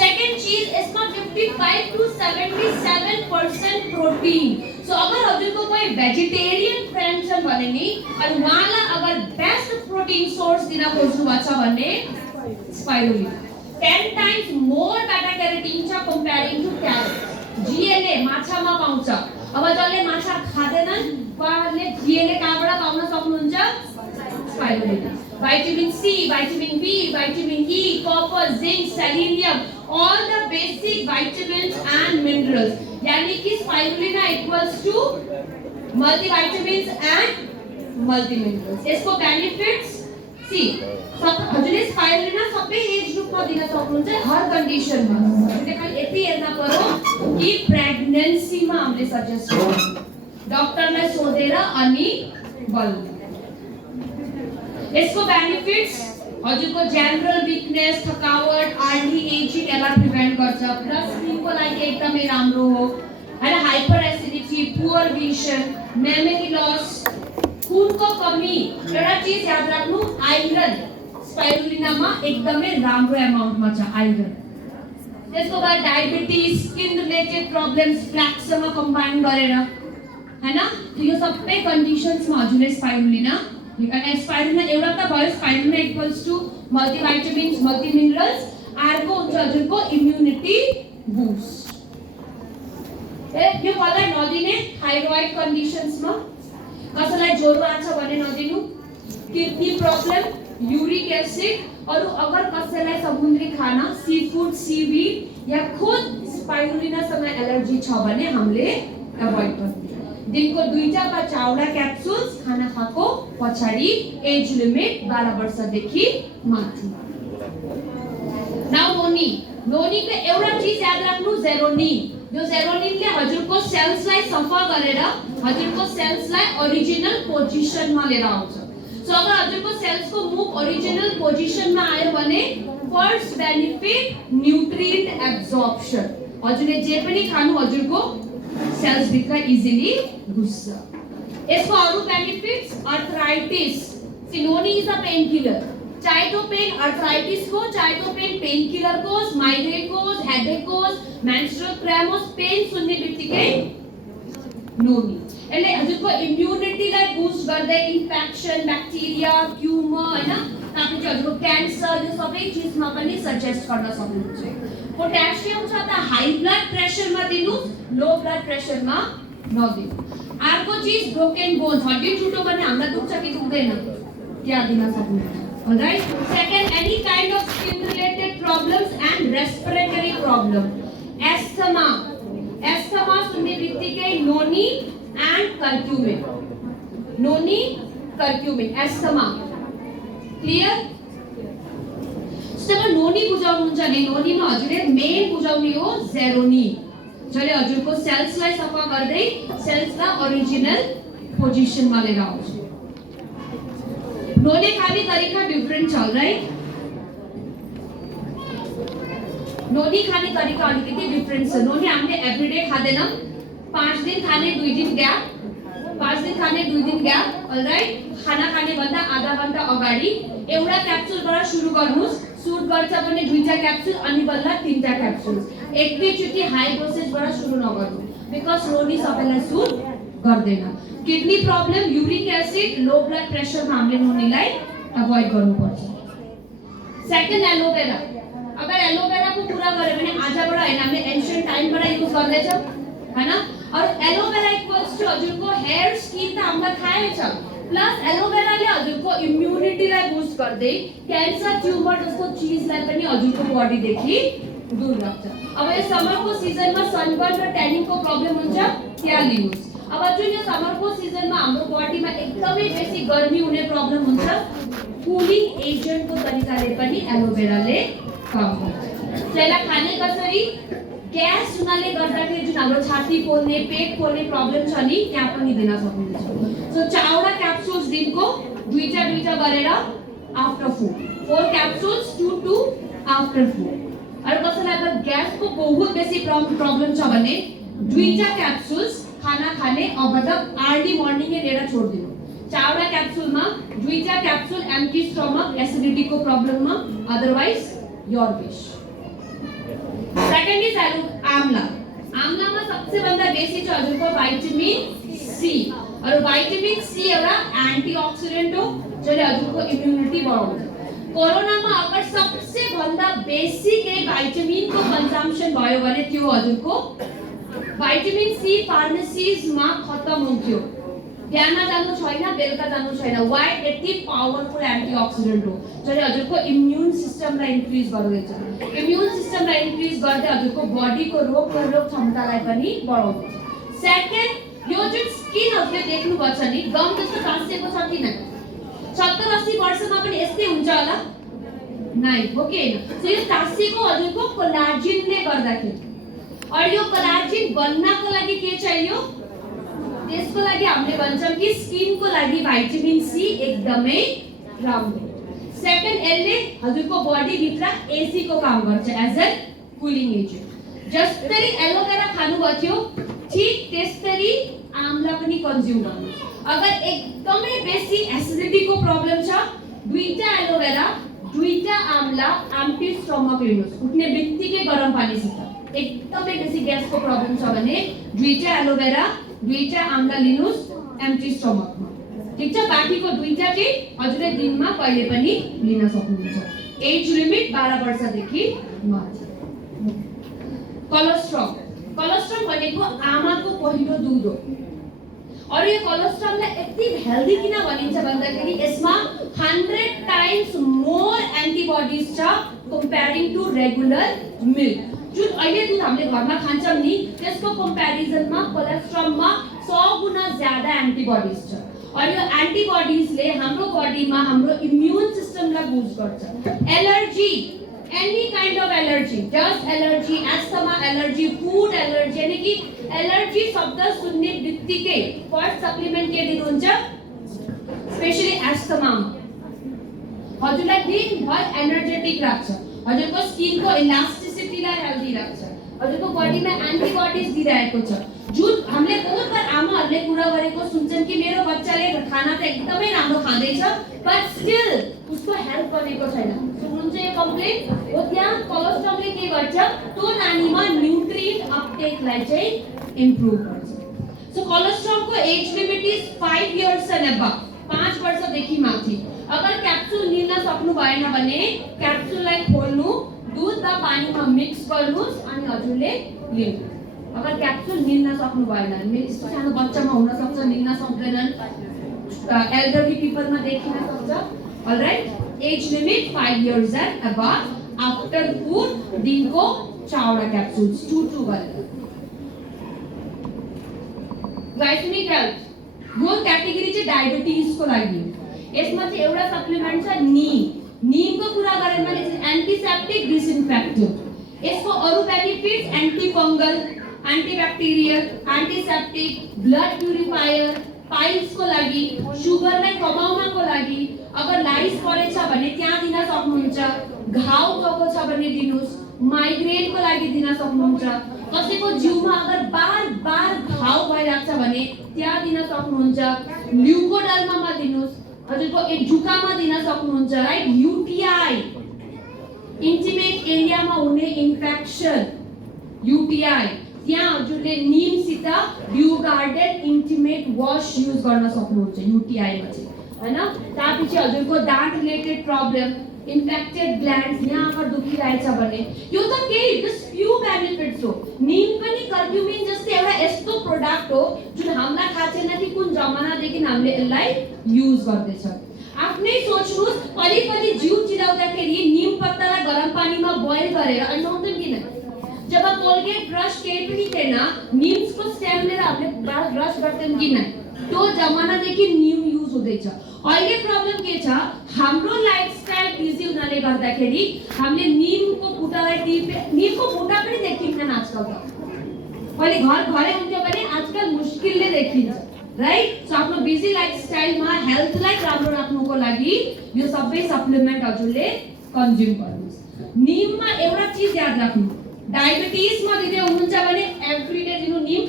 सेकेन्ड चीज, यसमा 55 to 77% प्रोटिन. सो अगर हजुरको कोही भेजिटेरियन फ्रेन्ड छ भने नि, अनि उहाँलाई अगर बेस्ट प्रोटिन सोर्स दिन खोज्नु भएको छ भने स्पाइरुलिना. 10 times मोर बेटा क्यारोटिन छ कम्पेयरिङ टु क्यारोट. जीएलए माछामा पाउँछ. अब जसले माछा खाँदैनन् उहाँहरूले जीएलए कहाँबाट पाउन सक्नुहुन्छ? Spirulina. Vitamin C, vitamin B, vitamin E, copper, zinc, selenium, all the basic vitamins and minerals. यानी कि spirulina equals to multivitamins and multiminerals. यसको बेनिफिट्स सी हजुरले स्पाइरुलिना सबै एज ग्रुपमा दिन सक्नुहुन्छ, हर कन्डिसनमा. त्यसले खाली यति हेर्न पर्यो कि प्रेग्नेन्सीमा हामीले सजेस्ट गर्छौं, डाक्टरलाई सोधेर अनि बल्ल. यसको बेनिफिट्स हजुरको जनरल वीकनेस, थकावट, अर्ली एजिङ यसलाई प्रिभेन्ट गर्छ. प्लस स्किनको लागि एकदमै राम्रो हो. हैन, hyper acidity, poor vision, memory loss, खुनको कमी. एउटा चीज याद राख्नु, आइरन स्पाइरुलिनामा एकदमै राम्रो अमाउन्टमा छ आइरन. त्यसको बाद डायबिटिज, स्किन रिलेटेड प्रब्लम्स फ्ल्याक्ससँग कम्बाइन गरेर, हैन, यो सबै कन्डिसन्समा हजुरले स्पाइरुलिना. अनि स्पाइरुलिना एउटा त भयो, स्पाइरुलिना इक्वल्स टु मल्टिभिटामिन्स, मल्टिमिनरल्स. अर्को हुन्छ हजुरको इम्युनिटी बुस्ट. यो कसलाई नदिने? थाइरोइड कन्डिसन्समा, कसैलाई ज्वरो आछ भने नदिनु, किडनी प्रब्लम, युरिक एसिड. अरु अगर कसैलाई समुद्री खाना, सी फूड, सीवीड या खुद स्पाइरुलिनासँग एलर्जी छ भने हामीले अभोइड गर्नु. दिनको 2टा वा 4वटा क्याप्सुल्स खाना खाएको पछाडी, एज लिमिट 12 वर्षदेखि माथि. नाउ नोनीको एउटा चीज याद राख्नु, जेरोनिन. यो जेरोनिनले हजुरको सेल्सलाई सफा गरेर हजुरको सेल्सलाई ओरिजिनल पोजिसनमा लिएर आउँछ. सो अगर हजुरको सेल्सको मुभ ओरिजिनल पोजिसनमा आयो भने फर्स्ट बेनिफिट न्यूट्रिएन्ट एब्जॉर्प्सन. हजुरले जे पनि खानु हजुरको सेल्स भित्र इजिली घुस्छ. यसको अरु बेनिफिट्स, अर्थराइटिस. सिनोनी इज अ पेन किलर. चाहे तो पेन अर्थराइटिस को, चाहे तो पेन किलर को, माइग्रेन को, हेडेक को, मेंस्ट्रुअल क्रैम्प को, पेन सुन्ने बित्तिकै नोनी. यसले हजुरको इम्युनिटीलाई बुस्ट गर्दै इन्फेक्सन, ब्याक्टेरिया, ट्युमर, हैन, ताकि हजुरको क्यान्सर, यो सबै चीजमा पनि सजेस्ट गर्न सक्नुहुन्छ. पोटेशियम छ त हाई ब्लड प्रेसरमा दिनु, लो ब्लड प्रेसरमा नदिनु. अर्को चीज ब्रोकन बोन्स. हड्डी टुट्यो भने हामीलाई दुख्छ कि दुख्दैन? त्यहाँ दिन सक्नुहुन्छ. Alright. Second, any kind of skin related problems and respiratory problem. Asthma सुन्ने बित्तिकै नोनी and curcumin. Noni, curcumin, asthma. Clear? जब नोनी बुझाउनुहुन्छ नि नोनीमा हजुरले मेन बुझाउने हो जेरोनी जसले हजुरको सेल्सलाई सफा गर्दै सेल्सलाई ओरिजिनल पोजिसनमा लिएर आउँछ। नोनी खाने तरिका डिफरेंट छ राइट। नोनी खाने तरिका अलिकति डिफरेंट छ। नोनी हामीले एभ्रीडे खाँदैनौं, 5 दिन खाने 2 दिन ग्याप, 5 दिन खाने 2 दिन ग्याप, अलराइट। खाना खाने भन्दा आधा घण्टा अगाडि एउटा क्याप्सुलबाट सुरु गर्नुस्, सुट गर्छ भने 2टा क्याप्सुल अनि बल्ल 3टा क्याप्सुल। एकैचोटी हाई डोसेजबाट सुरु नगर्नु बिकज नोनी सबैलाई सुट गर्दैन। Kidney problem, uric acid, low blood प्रेसरमा हामीले नोनीलाई अभोइड गर्नुपर्छ। Second aloe vera. अगर एलोभेरा को कुरा गरे भने आजबाट हैन हामीले एन्शियन्ट टाइमबाट युज गर्दै छौं हैन। और एलोभेरा इक्वल्स टु हजुरको हेयर स्किन त हामीले खाए छ प्लस एलोभेराले हजुरको इम्युनिटीलाई बुस्ट गर्दै क्यान्सर ट्युमर जस्तो चीजलाई पनि हजुरको बडीदेखि दूर राख्छ। अब यो समरको सिजनमा सनबर्न र ट्यानिङको प्रब्लम हुन्छ त्यहाँ लिनुस्। अब जुन यो समरको सिजनमा हाम्रो बडीमा एकदमै बेसी गर्मी हुने प्रब्लम हुन्छ, कुलिङ एजेन्टको तरिकाले पनि एलोभेराले काम गर्छ। त्यसलाई खाने कसरी? ग्यास हुनाले गर्दाखेरि जुन हाम्रो छाती पोल्ने पेट पोल्ने प्रब्लम छ नि त्यहाँ पनि दिन सक्नुहुन्छ। सो 4वटा क्याप्सुल्स दिनको 2टा गरेर after food, 4 capsules 2 after food. अरु कसैलाई अगर ग्यासको बहुत बेसी प्रब्लम छ भने 2टा क्याप्सुल्स खाना खाने अगाडि अर्ली मर्निङ लिएर छोड्दिनु। 4वटा क्याप्सुलमा 2टा क्याप्सुल एम्प्टी स्टमक एसिडिटीको प्रब्लममा, otherwise your wish. Second is amla. आमलामा सबसे भन्दा बेसी छ हजुरको विटामिन सी। और विटामिन सी एउटा एन्टीऑक्सिडेन्ट हो जसले हजुरको इम्युनिटी बढाउँछ। कोरोनामा अगर सबसे भन्दा बेसी के विटामिनको कन्जम्पसन भयो भने त्यो हजुरको विटामिन सी फार्मेसीजमा खतम हुन्थ्यो। बिहान जानु छैन, बेलुका जानु छैन। वाइ यति पावरफुल एन्टीऑक्सिडेन्ट हो जसले हजुरको इम्युन सिस्टमलाई इन्क्रिज गर्दैछ। इम्युन सिस्टमलाई इन्क्रिज गर्दै हजुरको बडीको रोग प्रतिरोधक क्षमतालाई पनि बढाउँछ। सेकेन्ड, यो जुन स्किन हजुरले देख्नु भएको छ नि गम जस्तो टाँसिएको छ किन? 70-80 वर्षमा पनि यस्तै हुन्छ होला? नाइ, हो कि हैन? सो यो टाँसिएको हजुरको कोलाजिनले गर्दाखेरि। और यो कोलाजिन बन्नको लागि के चाहियो? त्यसको लागि हामीले भन्छौं कि स्किनको लागि विटामिन सी एकदमै राम्रो। सेकेन्ड, यसले हजुरको बडी भित्र एसी को काम गर्छ एज अ कुलिङ एजेन्ट। जस्तै एलोभेरा खानुभएको थियो ठीक त्यस्तै आमला पनि कन्ज्युम गर्नुस्। अगर एकदमै बेसी एसिडिटी को प्रब्लम छ 2टा एलोभेरा 2टा आमला एम्प्टी स्टमक लिनुस्। उठ्ने बित्तिकै गरम पानीसित। एकदमै बेसी ग्यासको प्रब्लम छ भने 2टा एलोभेरा 2टा आमला लिनुस् एम्प्टी स्टमकमा। ठीक छ। बाँकीको 2टा चाहिँ हजुरले दिनमा कहिले पनि लिन सक्नुहुन्छ। एज लिमिट 12 वर्षदेखि माथि। कोलेस्ट्रल। कोलेस्ट्रल भनेको आमाको पहिलो दुध हो। और यो कोलेस्ट्रललाई यति हेल्दी किन भनिन्छ भन्दाखेरि यसमा 100 टाइम्स मोर एन्टिबॉडीज छ कम्पेयरिङ टु रेगुलर मिल्क। जुन अहिले दुध हामीले घरमा खान्छौं नि त्यसको कम्पेरिजनमा कोलेस्ट्रलमा 100 गुना ज्यादा एन्टिबॉडीज छ। और यो एन्टिबॉडीजले हाम्रो बडीमा हाम्रो इम्युन सिस्टमलाई बुस्ट गर्छ। Allergy, any kind of allergy, dust allergy, asthma allergy, food allergy, यानी कि एलर्जी शब्द सुन्ने बित्तिकै फर्स्ट सप्लिमेन्ट के दिनुहुन्छ? स्पेशली एस्थमामा हजुरलाई दिनभर एनर्जेटिक राख्छ, हजुरको स्किनको इलास्टिसिटीलाई हेल्दी राख्छ, हजुरको बडीमा एन्टिबॉडीज दिइरहेको छ। जुन हामीले बहुत बार आमाहरूले कुरा गरेको सुन्छन् कि मेरो बच्चाले खाना त एकदमै राम्रो खाँदैछ बट स्टिल उसको हेल्थ बनेको छैन। सुन्नुहुन्छ यो कम्प्लेन? हो त्यहाँ कोलेस्ट्रलले के गर्छ? त्यो नानीमा न्यूट्रिएन्ट अपटेकलाई चाहिँ इम्प्रुभ गर्छ। सो कोलेस्ट्रलको age limit is 5 years and above, 5 वर्षदेखि माथि। अगर क्याप्सुल लिन सक्नु भएन भने क्याप्सुललाई खोल्नु, दूध र पानीमा मिक्स गर्नुस् अनि हजुरले लिनु। अगर क्याप्सुल लिन सक्नु भएन भने सानो बच्चामा हुन सक्छ, लिन सक्दैनन्, एल्डरली पिपलमा देखिन सक्छ। All right, age limit 5 years and अबभ। After food दिनको 4 क्याप्सुल्स 2 गरेर। ग्लाइसेमिक हेल्थ यो क्याटेगोरी चाहिँ डायबिटिजको लागि। यसमा चाहिँ एउटा सप्लिमेन्ट छ नी, नीमको कुरा गरेँ मैले एन्टिसेप्टिक डिसइन्फेक्टेन्ट। यसको अरू benefits antifungal, antibacterial, antiseptic, blood purifier, piles को लागि, सुगरलाई कमाउनको लागि, अगर लाइस परेछ भने त्यहाँ दिन सक्नुहुन्छ, घाउ भएको छ भने दिनुस्, माइग्रेन को लागि दिन सक्नुहुन्छ, कसैको जिउमा अगर बार घाउ भइराख्छ भने त्यहाँ दिन सक्नुहुन्छ, ल्युकोडर्मामा दिनुस्, हजुरको एक जुकामा दिन सक्नुहुन्छ, राइट। युटीआई इन्टिमेट एरियामा हुने इन्फेक्सन, युटीआई त्यहाँ हजुरले नीमसित Dew Garden intimate wash use गर्न सक्नुहुन्छ युटीआई मा चाहिँ, हैन। त्यसपछि हजुरको दाँत रिलेटेड प्रब्लम, इन्फेक्टेड ग्ल्यान्ड्स, यहाँ अगर दुखिरहेछ भने यो त केही जस्ट फ्यू बेनिफिट्स हो। नीम पनि कर्क्युमिन जस्तै एउटा यस्तो प्रोडक्ट हो जुन हामीलाई थाहा छैन कि कुन जमानादेखि हामीले यसलाई युज गर्दैछ। आफ्नै सोच्नुस्, कहिले जिउ चिलाउँदाखेरि नीम पत्तालाई गरम पानीमा बोइल गरेर अन्नाउँदैन किन? जब कोलगेट ब्रश केही पनि थिएन, नीमको स्टेम लिएर हामीले ब्रश गर्दैन किन? त्यो जमानादेखि नीम युज हुँदैछ। अहिले प्रब्लम के छ, हाम्रो लाइफस्टाइल बिजी हुनाले गर्दाखेरि हामीले नीमको बुट्टालाई नीमको बुट्टा पनि देखिँदैन आजकल त। पहिले घरै हुन्थ्यो भने आजकल मुस्किलले देखिन्छ, राइट। सो आफ्नो बिजी लाइफस्टाइलमा हेल्थलाई राम्रो राख्नुको लागि यो सबै सप्लिमेन्ट हजुरले कन्ज्युम गर्नुस्। नीममा एउटा चीज याद राख्नु, डायबिटिजमा दिँदै हुनुहुन्छ भने एभ्री डे दिनु नीम।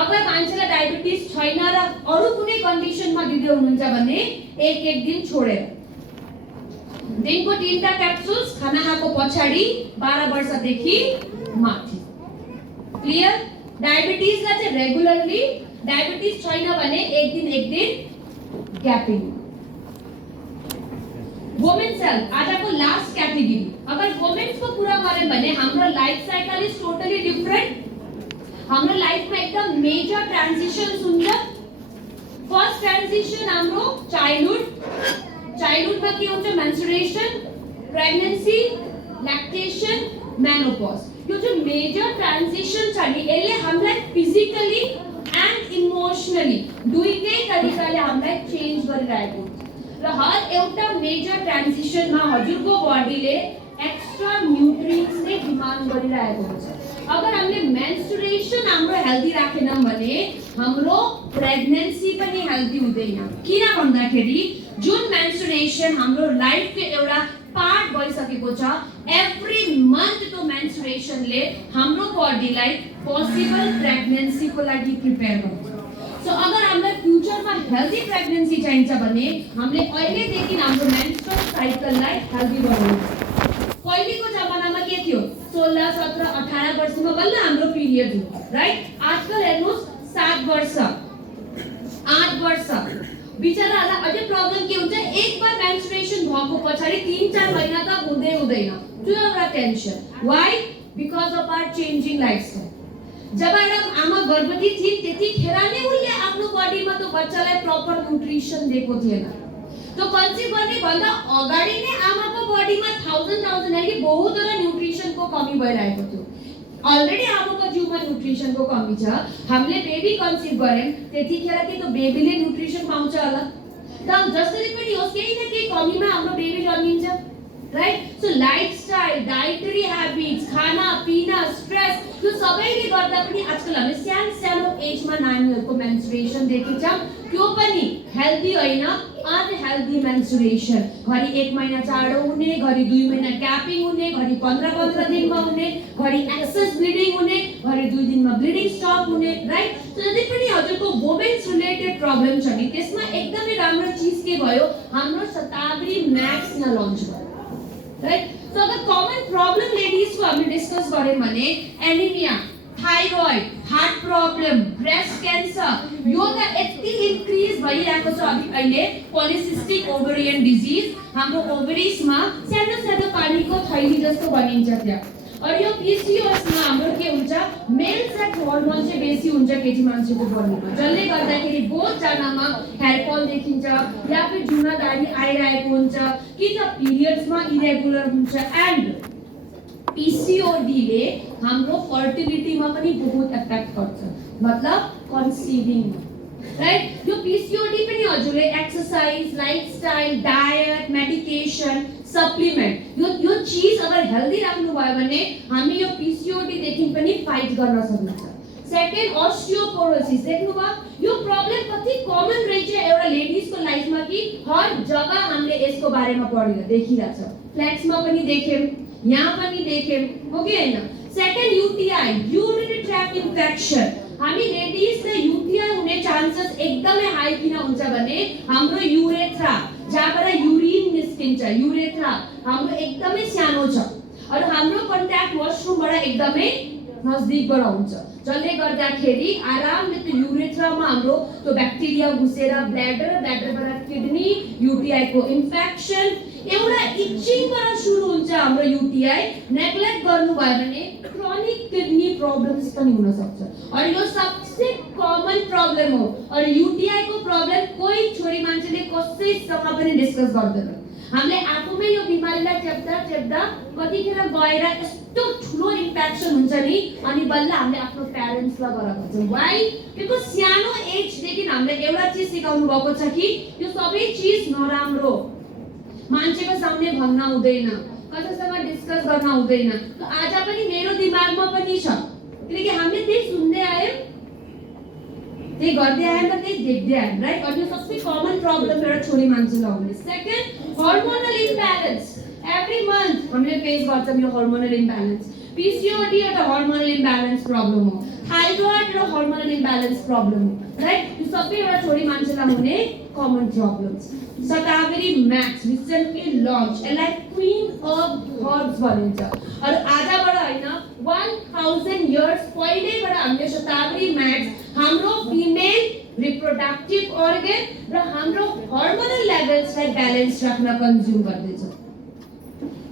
अगर मान्छेलाई डायबिटिज छैन र अरू कुनै कन्डिसनमा दिँदै हुनुहुन्छ भने एक दिन छोडेर दिनको 3टा क्याप्सुल्स खाना खाएको पछाडी 12 वर्षदेखि माथि। क्लियर? डायबिटिजलाई चाहिँ रेगुलरली, डायबिटिज छैन भने एक दिन ग्यापिङ। वुमेन्स हेल्थ आजको लास्ट क्याटेगोरी। अगर वुमेन्स को कुरा गरे भने हाम्रो life cycle is totally different. हाम्रो लाइफमा एकदम मेजर ट्रान्जिशन्स हुन्छ। फर्स्ट ट्रान्जिशन हाम्रो चाइल्डहुडमा के हुन्छ? Menstruation, pregnancy, lactation, menopause. यो जो मेजर ट्रान्जिशन छ नि यसले हामीलाई फिजिकली एन्ड इमोसनली दुईटै तरिकाले हामीलाई चेन्ज गरिरहेको हुन्छ। र हर एउटा मेजर ट्रान्जिशनमा हजुरको बडीले एक्स्ट्रा न्यूट्रिएन्ट्स नै डिमान्ड गरिरहेको हुन्छ। अगर हामीले मेन्स्ट्रुएसन हाम्रो हेल्दी राखेनौं भने हाम्रो प्रेग्नेन्सी पनि हेल्दी हुँदैन। किन भन्दाखेरि जुन मेन्स्ट्रुएसन हाम्रो लाइफको एउटा पार्ट भइसकेको छ, एभ्री मन्थ त्यो मेन्स्ट्रुएसनले हाम्रो बडीलाई पोसिबल प्रेग्नेन्सीको लागि प्रिपेयर गर्छ। सो अगर हामीलाई फ्युचरमा हेल्दी प्रेग्नेन्सी चाहिन्छ भने हामीले अहिलेदेखि हाम्रो मेन्स्ट्रुअल साइकललाई हेल्दी बनाउनु। पहिलेको जमानामा के थियो? 16, 17, 18 वर्षमा बल्ल हाम्रो पिरियड हो, राइट। आजकल हेर्नुस् 7 वर्ष, 8 वर्ष। बिचाराहरुलाई अझै प्रब्लम के हुन्छ? एक बार मेन्स्ट्रुएसन भएको पछाडी 3-4 महिना त हुँदैन। त्यो एउटा tension. Why? Because of our changing lifestyle. जब एउटा आमा गर्भवती थिइन् त्यतिखेर नै उनले आफ्नो बडीमा त्यो बच्चालाई प्रपर न्यूट्रिसन दिएको थिएन। तो कन्सिभ गर्ने भन्दा अगाडि नै आमाको बडीमा 1000 हैन बहुतवटा न्यूट्रिसनको कमी भइरहेको थियो। अलरेडी आमाको जिउमा न्यूट्रिसनको कमी छ। हामीले बेबी कन्सिभ गर्यौं त्यतिखेर के त्यो बेबीले न्यूट्रिसन पाउँछ होला? त जसरी पनि होस् केही न केही कमीमा हाम्रो बेबी जन्मिन्छ, right. So lifestyle, dietary habits, खाना पिना, स्ट्रेस यो सबैले गर्दा पनि आजकल हामीले सानो एजमा नानीहरुको मेन्स्ट्रुएसन देखिन्छ। त्यो पनि हेल्दी होइन, अनहेल्दी मेन्स्ट्रुएसन। घरि 1 महिना चाँडो हुने, घरि 2 महिना ग्यापिङ हुने, घरि 15 दिनमा हुने, घरि एक्सेस ब्लिडिङ हुने, घरि 2 दिनमा ब्लिडिङ स्टप हुने, राइट। सो जति पनि हजुरको वुमेन्स रिलेटेड प्रब्लम छ नि त्यसमा एकदमै राम्रो चीज के भयो? हाम्रो शताब्दी मैक्स न लन्च भयो, राइट। सो अगर कमन प्रब्लम लेडीज को हामीले डिस्कस गरे भने anaemia, thyroid, heart problem, breast cancer यो त यति इन्क्रिज भइरहेको छ अहिले। पोलिसिस्टिक ओभरियन डिजीज, हाम्रो ओभरिजमा सानो पानीको थैली जस्तो बनिन्छ त्यहाँ। और यो पीसीओएस मा हाम्रो के हुन्छ? मेल सेक्स हार्मोन चाहिँ बेसी हुन्छ केटी मान्छेको बडीमा, जसले गर्दाखेरि बहुत जनामा हेयर फल देखिन्छ या फिर जुना दाढी आइरहेको हुन्छ कि त पिरियड्समा इरेगुलर हुन्छ। एन्ड पीसीओडी ले हाम्रो फर्टिलिटीमा पनि बहुत इफेक्ट गर्छ, मतलब कन्सिभिङ, राइट। यो पीसीओडी पनि हजुरले exercise, lifestyle, diet, medication supplement यो चीज अगर हेल्दी राख्नु भयो भने हामी यो पीसीओडी देखि पनि फाइट गर्न सक्नुहुन्छ। सेकेन्ड ऑस्टियोपोरोसिस देख्नुभयो यो प्रब्लम कति कमन रहेछ एउटा लेडीजको लाइफमा कि हर जग्गा हामीले यसको बारेमा पढेर देखिरहेछ। फ्लेक्समा पनि देख्यौं, यहाँ पनि देख्यौं, हो कि हैन। Second UTI urinary ट्र्याक्ट infection. हामी लेडीजले यूटीआई हुने चान्सेस एकदमै हाई किन हुन्छ भने हाम्रो युरेथ्रा जहाँबाट युरिन निस्किन्छ युरेथ्रा हाम्रो एकदमै सानो छ अनि हाम्रो कन्ट्याक्ट वाशरुमबाट एकदमै नजदिकबाट हुन्छ जसले गर्दाखेरि आरामले त्यो युरेथ्रामा हाम्रो त्यो ब्याक्टेरिया घुसेर ब्ल्याडरबाट किडनी यूटीआई को इन्फेक्सन एउटा इचिङबाट सुरु हुन्छ हाम्रो यूटीआई नेग्लेक्ट गर्नु भयो भने क्रोनिक किडनी प्रब्लम्स पनि हुन सक्छ अनि यो सबसे कमन प्रब्लम हो अनि यूटीआई को प्रब्लम कोही छोरी मान्छेले कसैसँग पनि डिस्कस गर्दैन। हामीले आफूमै यो बिमारीलाई चेप्दा कतिखेर गएर यस्तो ठुलो इन्फेक्सन हुन्छ नि अनि बल्ल हामीले आफ्नो प्यारेन्ट्सलाई गएर भन्छौँ व्हाई बिकज सानो एज देखि हामीले एउटा चीज सिकाउनु भएको छ कि यो सबै चीज नराम्रो मान्छेको सामने भन्न हुँदैन कसैसँग डिस्कस गर्न हुँदैन। आज पनि मेरो दिमागमा पनि छ किनकि हामीले त्यही सुन्दै आयौं त्यही गर्दै आयौं र त्यही देख्दै आयौं राइट। अनि सबसे कमन प्रब्लम एउटा छोरी मान्छेलाई हुने। Second hormonal imbalance every month हामीले फेस गर्छौं यो हार्मोनल इम्ब्यालेन्स। पीसीओडी एउटा हार्मोनल इम्ब्यालेन्स प्रब्लम हो, थाइरोइड एउटा हार्मोनल इम्ब्यालेन्स प्रब्लम हो राइट। यो सबै एउटा छोरी मान्छेलाई हुने कमन प्रब्लम्स। शतावरी मैक्स रिसेन्टली लन्च यसलाई क्वीन अफ हर्ब्स भनिन्छ अनि आजबाट हैन 1000 इयर्स पहिलेबाट हामीले शतावरी मैक्स हाम्रो फिमेल रिप्रोडक्टिभ अर्गन र हाम्रो हार्मोनल लेभल्सलाई ब्यालेन्स राख्न कन्ज्युम गर्दैछ।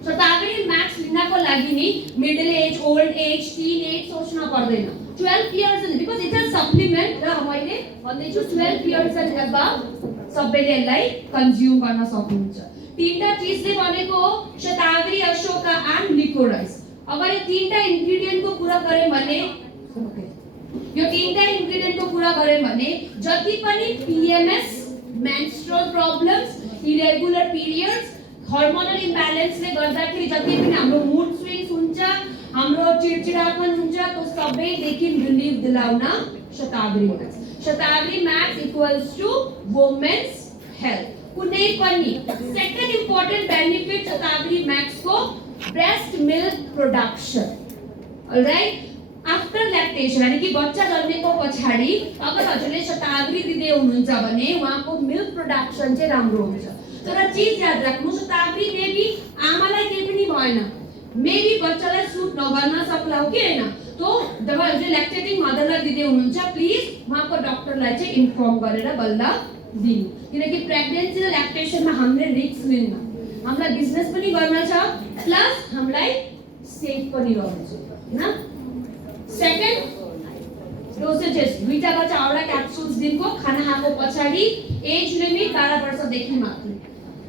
शतावरी मैक्स लिनको लागि नि middle age old age teen age सोच्न पर्दैन 12 years and because it's a supplement र मैले भन्दै छु 12 इयर्स एन्ड अबभ सबैले यसलाई कन्ज्युम गर्न सक्नुहुन्छ। तीनटा चीजले भनेको शतावरी अशोका एन्ड लिकोराइस। अगर यो तीनटा इन्ग्रेडिएन्टको कुरा गरे भने यो तीनटा इन्ग्रेडिएन्टको कुरा गरे भने जति पनि PMS menstrual problems irregular periods hormonal इम्ब्यालेन्सले गर्दाखेरि जति पनि हाम्रो मुड स्विङ्स हुन्छ हाम्रो चिडचिडापन हुन्छ त्यो सबैदेखि रिलिफ दिलाउन Shatavari max. Shatavari max equals to women's health कुनै पनि। Second important benefit Shatavari max को breast milk production alright. After lactation यानी कि बच्चा जन्मेको पछाडी अगर हजुरले शतावरी दिँदै हुनुहुन्छ भने उहाँको मिल्क प्रोडक्सन चाहिँ राम्रो हुन्छ। तर चीज याद राख्नु शतावरी बेबी आमालाई केही पनि भएन मेबी बच्चालाई सुट नगर्न सक्ला हो कि हैन। तो जब हजुरले ल्याक्टेटिङ मदरलाई दिँदै हुनुहुन्छ प्लिज उहाँको डाक्टरलाई चाहिँ इन्फर्म गरेर बल्ल दिनु किनकि प्रेग्नेन्सी र ल्याक्टेसनमा हामीले रिस्क लिन्न हामीलाई बिजनेस पनि गर्न छ प्लस हामीलाई सेफ पनि रहनु छ हैन। सेकेन्ड डोसेजेस दुईटा बच्चा एउटा क्याप्सुल्स दिनको खाना खाएको पछाडी एज लिमिट 12 वर्षदेखि मात्र।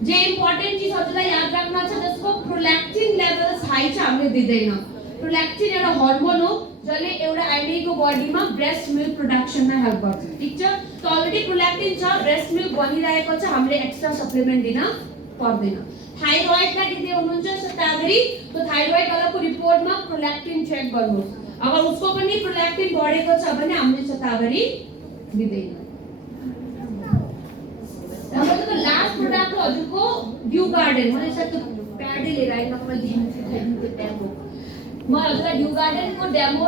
जे इम्पोर्टेन्ट चीज हजुरलाई याद राख्न छ जसको प्रोल्याक्टिन लेभल्स हाई छ हामीले दिँदैन। प्रोल्याक्टिन एउटा हार्मोन हो जसले एउटा आइडीको बडीमा ब्रेस्ट मिल्क प्रोडक्सनमा हेल्प गर्छ ठीक छ। त अलरेडी प्रोल्याक्टिन छ ब्रेस्ट मिल्क बनिरहेको छ हामीले एक्स्ट्रा सप्लिमेन्ट दिन पर्दैन। थाइरोइडलाई दिँदै हुनुहुन्छ शतावरी तो थाइरोइड वालाको रिपोर्टमा प्रोल्याक्टिन चेक गर्नुहोस् अगर उसको पनि प्रोल्याक्टिन बढेको छ भने हामीले शतावरी दिँदैन। हाम्रो लास्ट प्रोडक्ट हो हजुरको ड्यू गार्डन मैले सायद त्यो प्याडै लिएर आइन मैले दिन्छु डेमो म हजुरलाई ड्यू गार्डन को डेमो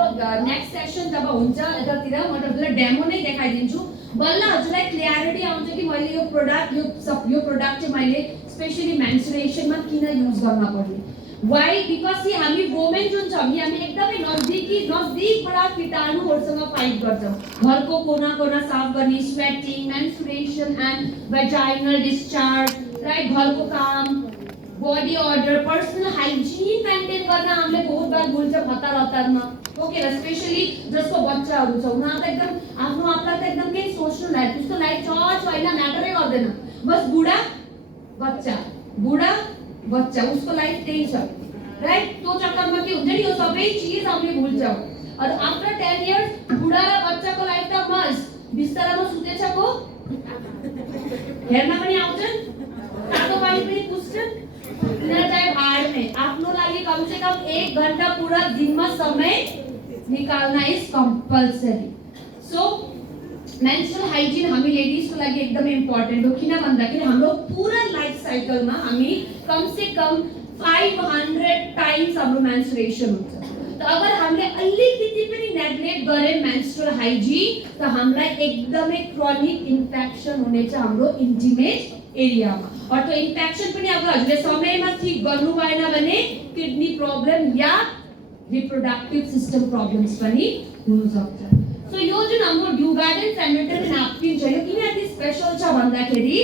नेक्स्ट सेसन जब हुन्छ यतातिर म हजुरलाई डेमो नै देखाइदिन्छु बल्ल हजुरलाई क्ल्यारिटी आउँछ कि मैले यो प्रोडक्ट चाहिँ मैले स्पेशली मेन्स्ट्रुएसनमा किन युज गर्न पर्ने व्हाई बिकज हामी वुमेन जुन छ हामी एकदमै नजदिकबाट कीटाणुहरुसँग फाइट गर्छौं घरको कोना कोना साफ गर्ने sweating menstruation and vaginal discharge right घरको काम body order personal hygiene maintain गर्न हामीले बहुत बार भुल्छौं हतारमा ओके र स्पेशली जसको बच्चाहरु छ उनीहरु त एकदम आफ्नो आपलाई त एकदम के सोच्नु लाइफ त्यस्तो लाइफ छ हैन म्याटरै गर्दैन बस बुढा बच्चा उसको लाइफ त्यही छ राइट त्यो चक्करमा के हुन्छ नि यो सबै चीज हामीले भुल्छौं अनि आफ्टर 10 इयर्स बुढा र बच्चाको लाइफ त मस्त बिस्तारामा सुतेछ को हेर्न पनि आउँछन् तातो पानी पनि पुस्छन् तिनीहरू चाहिँ भाडमै आफ्नो लागि कम से कम 1 घण्टा पूरा दिनमा समय निकाल्न is compulsory. So menstrual hygiene हामी लेडीज को लागि एकदमै इम्पोर्टेन्ट हो, किन भन्दाखेरि हाम्रो पूरा लाइफ साइकलमा हामी कम से कम 500 टाइम्स हाम्रो मेन्स्ट्रुएसन हुन्छ। तो अगर हामीले अलिकति पनि नेग्लेक्ट गरे मेन्स्ट्रुअल हाइजिन त हामीलाई एकदमै क्रोनिक इन्फेक्सन हुने छ हाम्रो इन्टिमेट एरियामा। और त्यो इन्फेक्सन पनि अगर हजुरले समयमा ठीक गर्नु भएन भने किडनी प्रब्लम या रिप्रोडक्टिभ सिस्टम प्रब्लम्स पनि हुन सक्छ। सो यो जुन हाम्रो ड्यू गार्डन सैनिटरी नैपकिन छ यो किन यति स्पेशल छ भन्दाखेरि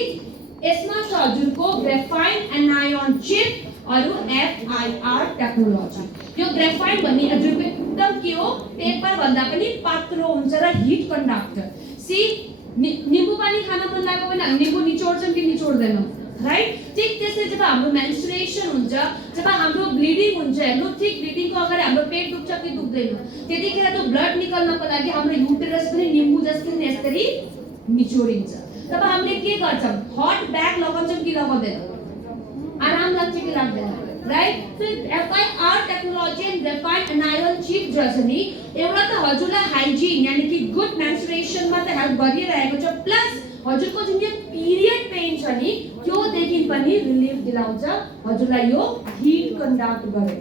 यसमा छ हजुरको ग्रेफाइन एनायोन चिप और FIR टेक्नोलोजी। यो ग्रेफाइन भन्ने हजुरको एकदम के हो पेपर भन्दा पनि पातलो हुन्छ र हिट कन्डक्टर। सी निम्बु पानी खान मन लाग्यो भने हामी निम्बु निचोड्छौं कि निचोड्दैनौं, राइट? ठीक त्यसै जब हाम्रो मेन्स्ट्रुएसन हुन्छ, जब हाम्रो ब्लिडिङ हुन्छ, हेर्नु ठीक ब्लिडिङको अगाडि हाम्रो पेट दुख्छ कि दुख्दैन, त्यतिखेर त्यो ब्लड निकल्नको लागि हाम्रो युटेरस पनि निम्बु जस्तै नै यसरी निचोडिन्छ। तब हामीले के गर्छौं? हट ब्याग लगाउँछौं कि लगाउँदैनौं? आराम लाग्छ कि लाग्दैन, right? So FIR technology and graphene anion chip जो छ नि एउटा त हजुरलाई हाइजिन यानी कि गुड मेन्स्ट्रुएसन मा त हेल्प गरिरहेको छ, प्लस हजुरको जुन यो पिरियड पेन छ नि त्यो देखि पनि रिलिफ दिलाउँछ हजुरलाई यो हिट कन्डक्ट गरेर।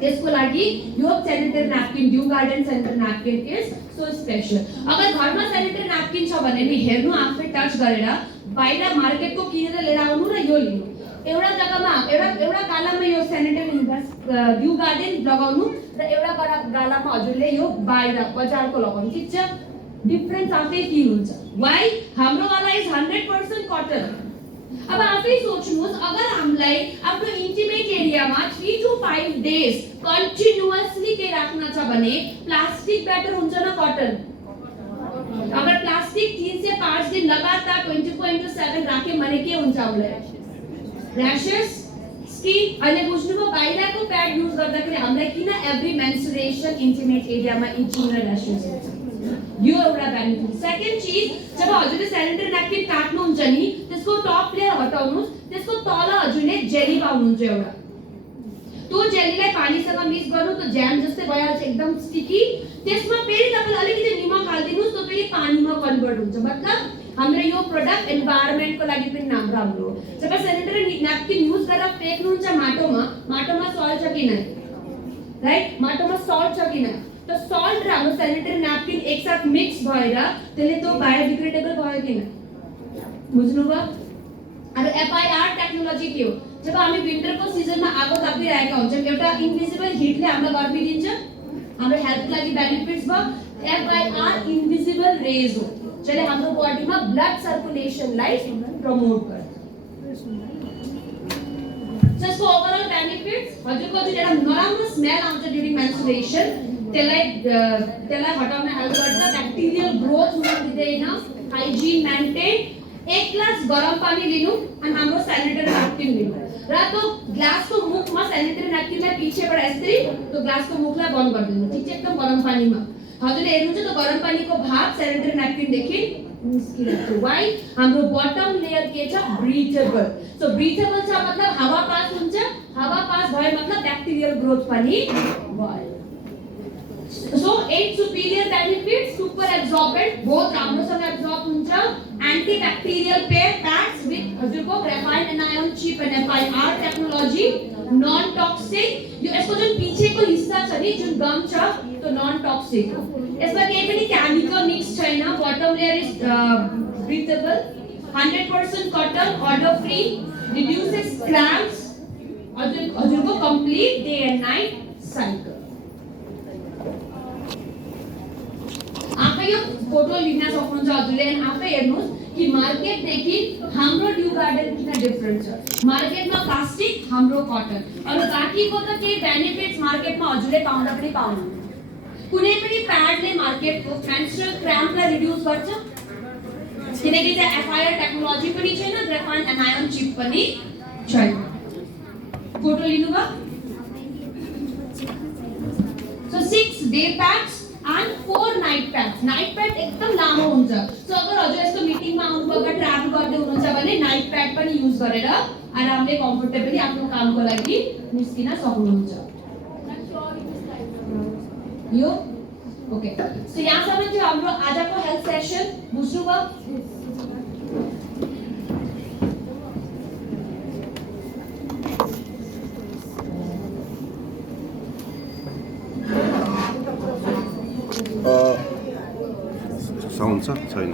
त्यसको लागि यो sanitary napkin due garden sanitary napkin is so special. अगर घरमा सैनिटरी नैपकिन छ भने नि हेर्नु आफै टच गरेर बाहिर मार्केटको किनेर लिएर आउनु र यो लिनु। एउटा जग्गामा एउटा गालामा यो सैनिटरी ड्यू गार्डन लगाउनु र एउटा गालामा हजुरले यो बाहिर बजारको लगाउनु, ठीक छ? डिफरेन्स आफै फिल हुन्छ। व्हाई? हाम्रो वाला इज 100% कटन। अब आफै सोच्नुस् अगर हामीलाई आफ्नो इन्टिमेट एरियामा 3 to 5 डेज कन्टिन्युअसली के राख्न छ भने प्लास्टिक बेटर हुन्छ न कटन? अगर प्लास्टिक 3 से 5 दिन लगातार 24/7 राखे भने के हुन्छ हामीलाई? र्याशेस, स्किन। अहिले बुझ्नुभयो बाहिरको प्याड युज गर्दाखेरि हामीलाई किन एभ्री मेन्स्ट्रुएसन इन्टिमेट एरियामा इचिङ र र्याशेस हुन्छ? यो एउटा बेनिफिट। सेकेन्ड चीज जब हजुरले सैनिटरी नैपकिन काट्नुहुन्छ नि त्यसको टप लेयर हटाउनुस्, त्यसको तल हजुरले जेली पाउनुहुन्छ एउटा। त्यो जेलीलाई पानीसँग मिक्स गर्नु त ज्याम जस्तै भइहाल्छ एकदम स्टिकी। त्यसमा फेरि तपाईले अलिकति निमक हाल्दिनुस् त फेरि पानीमा कन्भर्ट हुन्छ। मतलब हाम्रो यो प्रोडक्ट एन्भायरनमेन्टको लागि पनि राम्रो हो। जब सैनिटरी नैपकिन युज गरेर फ्याक्नुहुन्छ माटोमा सल्ट छ कि नै, राइट? माटोमा सल्ट छ कि नै? तो सल्ट र हाम्रो सैनिटरी नैपकिन एकसाथ मिक्स भएर त्यसले त्यो बायोडिग्रेडेबल भयो कि नै? बुझ्नुभयो? अब FIR टेक्नोलोजी के हो? जब हामी विन्टरको सिजनमा आगो तापिरहेका हुन्छौं एउटा इन्भिजिबल हिटले हामीलाई गर्मी दिन्छ, हाम्रो हेल्थको लागि बेनिफिट्स भयो। FIR इन्भिजिबल रेज हो जसले हाम्रो बडीमा ब्लड सर्कुलेसनलाई प्रमोट गर्छ। जसको ओभरअल बेनिफिट्स हजुरको जुन एउटा नराम्रो स्मेल आउँछ ड्युरिङ मेन्स्ट्रुएसन त्यसलाई हटाउन हेल्प गर्छ, ब्याक्टेरियल ग्रोथ हुन दिँदैन, हाइजिन मेन्टेन। 1 ग्लास गरम पानी लिनु अनि हाम्रो सैनिटरी नैपकिन लिनु र त्यो ग्लासको मुखमा सैनिटरी नैपकिनलाई पछिबाट यसरी त्यो ग्लासको मुखलाई बन्द गरिदिनु, ठीक छ? एकदम गरम पानीमा हजुरले हेर्नुहुन्छ त्यो गरम पानीको भाप सैनिटरी नैपकिन देखि निस्किरहेको छ। व्हाई? हाम्रो बटम लेयर के छ? ब्रीथेबल। सो ब्रीथेबल छ मतलब हावा पास हुन्छ, हावा पास भयो मतलब ब्याक्टेरियल ग्रोथ पनि भयो। So 8 superior benefits, super absorbent, बहुत राम्रोसँग एब्जॉर्ब हुन्छ, antibacterial pads with हजुरको graphene anion chip and FIR technology, non toxic. यो यसको जुन पछिको हिस्सा छ नि जुन गम छ त्यो नॉन टॉक्सिक हो। यसमा केही पनि केमिकल मिक्स छैन, bottom layer is breathable, 100% cotton, odour free, reduces cramps, हजुरको complete day and night cycle. आफै यो फोटो लिन सक्नुहुन्छ हजुरले अनि आफै हेर्नुस् कि मार्केट देखि हाम्रो ड्यू गार्डन किन डिफरेंट छ। मार्केटमा प्लास्टिक, हाम्रो कटन। अनि बाकीको त के बेनिफिट्स मार्केटमा हजुरले पाउँदा पनि पाउनुहुन्न। कुनै पनि प्याडले मार्केटको मेन्स्ट्रुअल क्राम्पलाई रिड्युस गर्छ किनकि त्यहाँ FIR टेक्नोलोजी पनि छैन, ग्रेफाइन एनायोन चिप पनि छैन। फोटो लिनुभयो? So 6 day pads and 4 night pads. Night pads एकदम लामो हुन्छ. सो अगर हजुर यस्तो मिटिङमा आउनु पर्दा ट्राभल गर्दै हुनुहुन्छ भने नाइट प्याड पनि युज गरेर आरामले कम्फर्टेबली आफ्नो कामको लागि निस्किन सक्नुहुन्छ. यो ओके. सो यहाँसम्म थियो हाम्रो आजको हेल्थ सेसन. बुझ्नुभयो? साउन्ड छ छैन?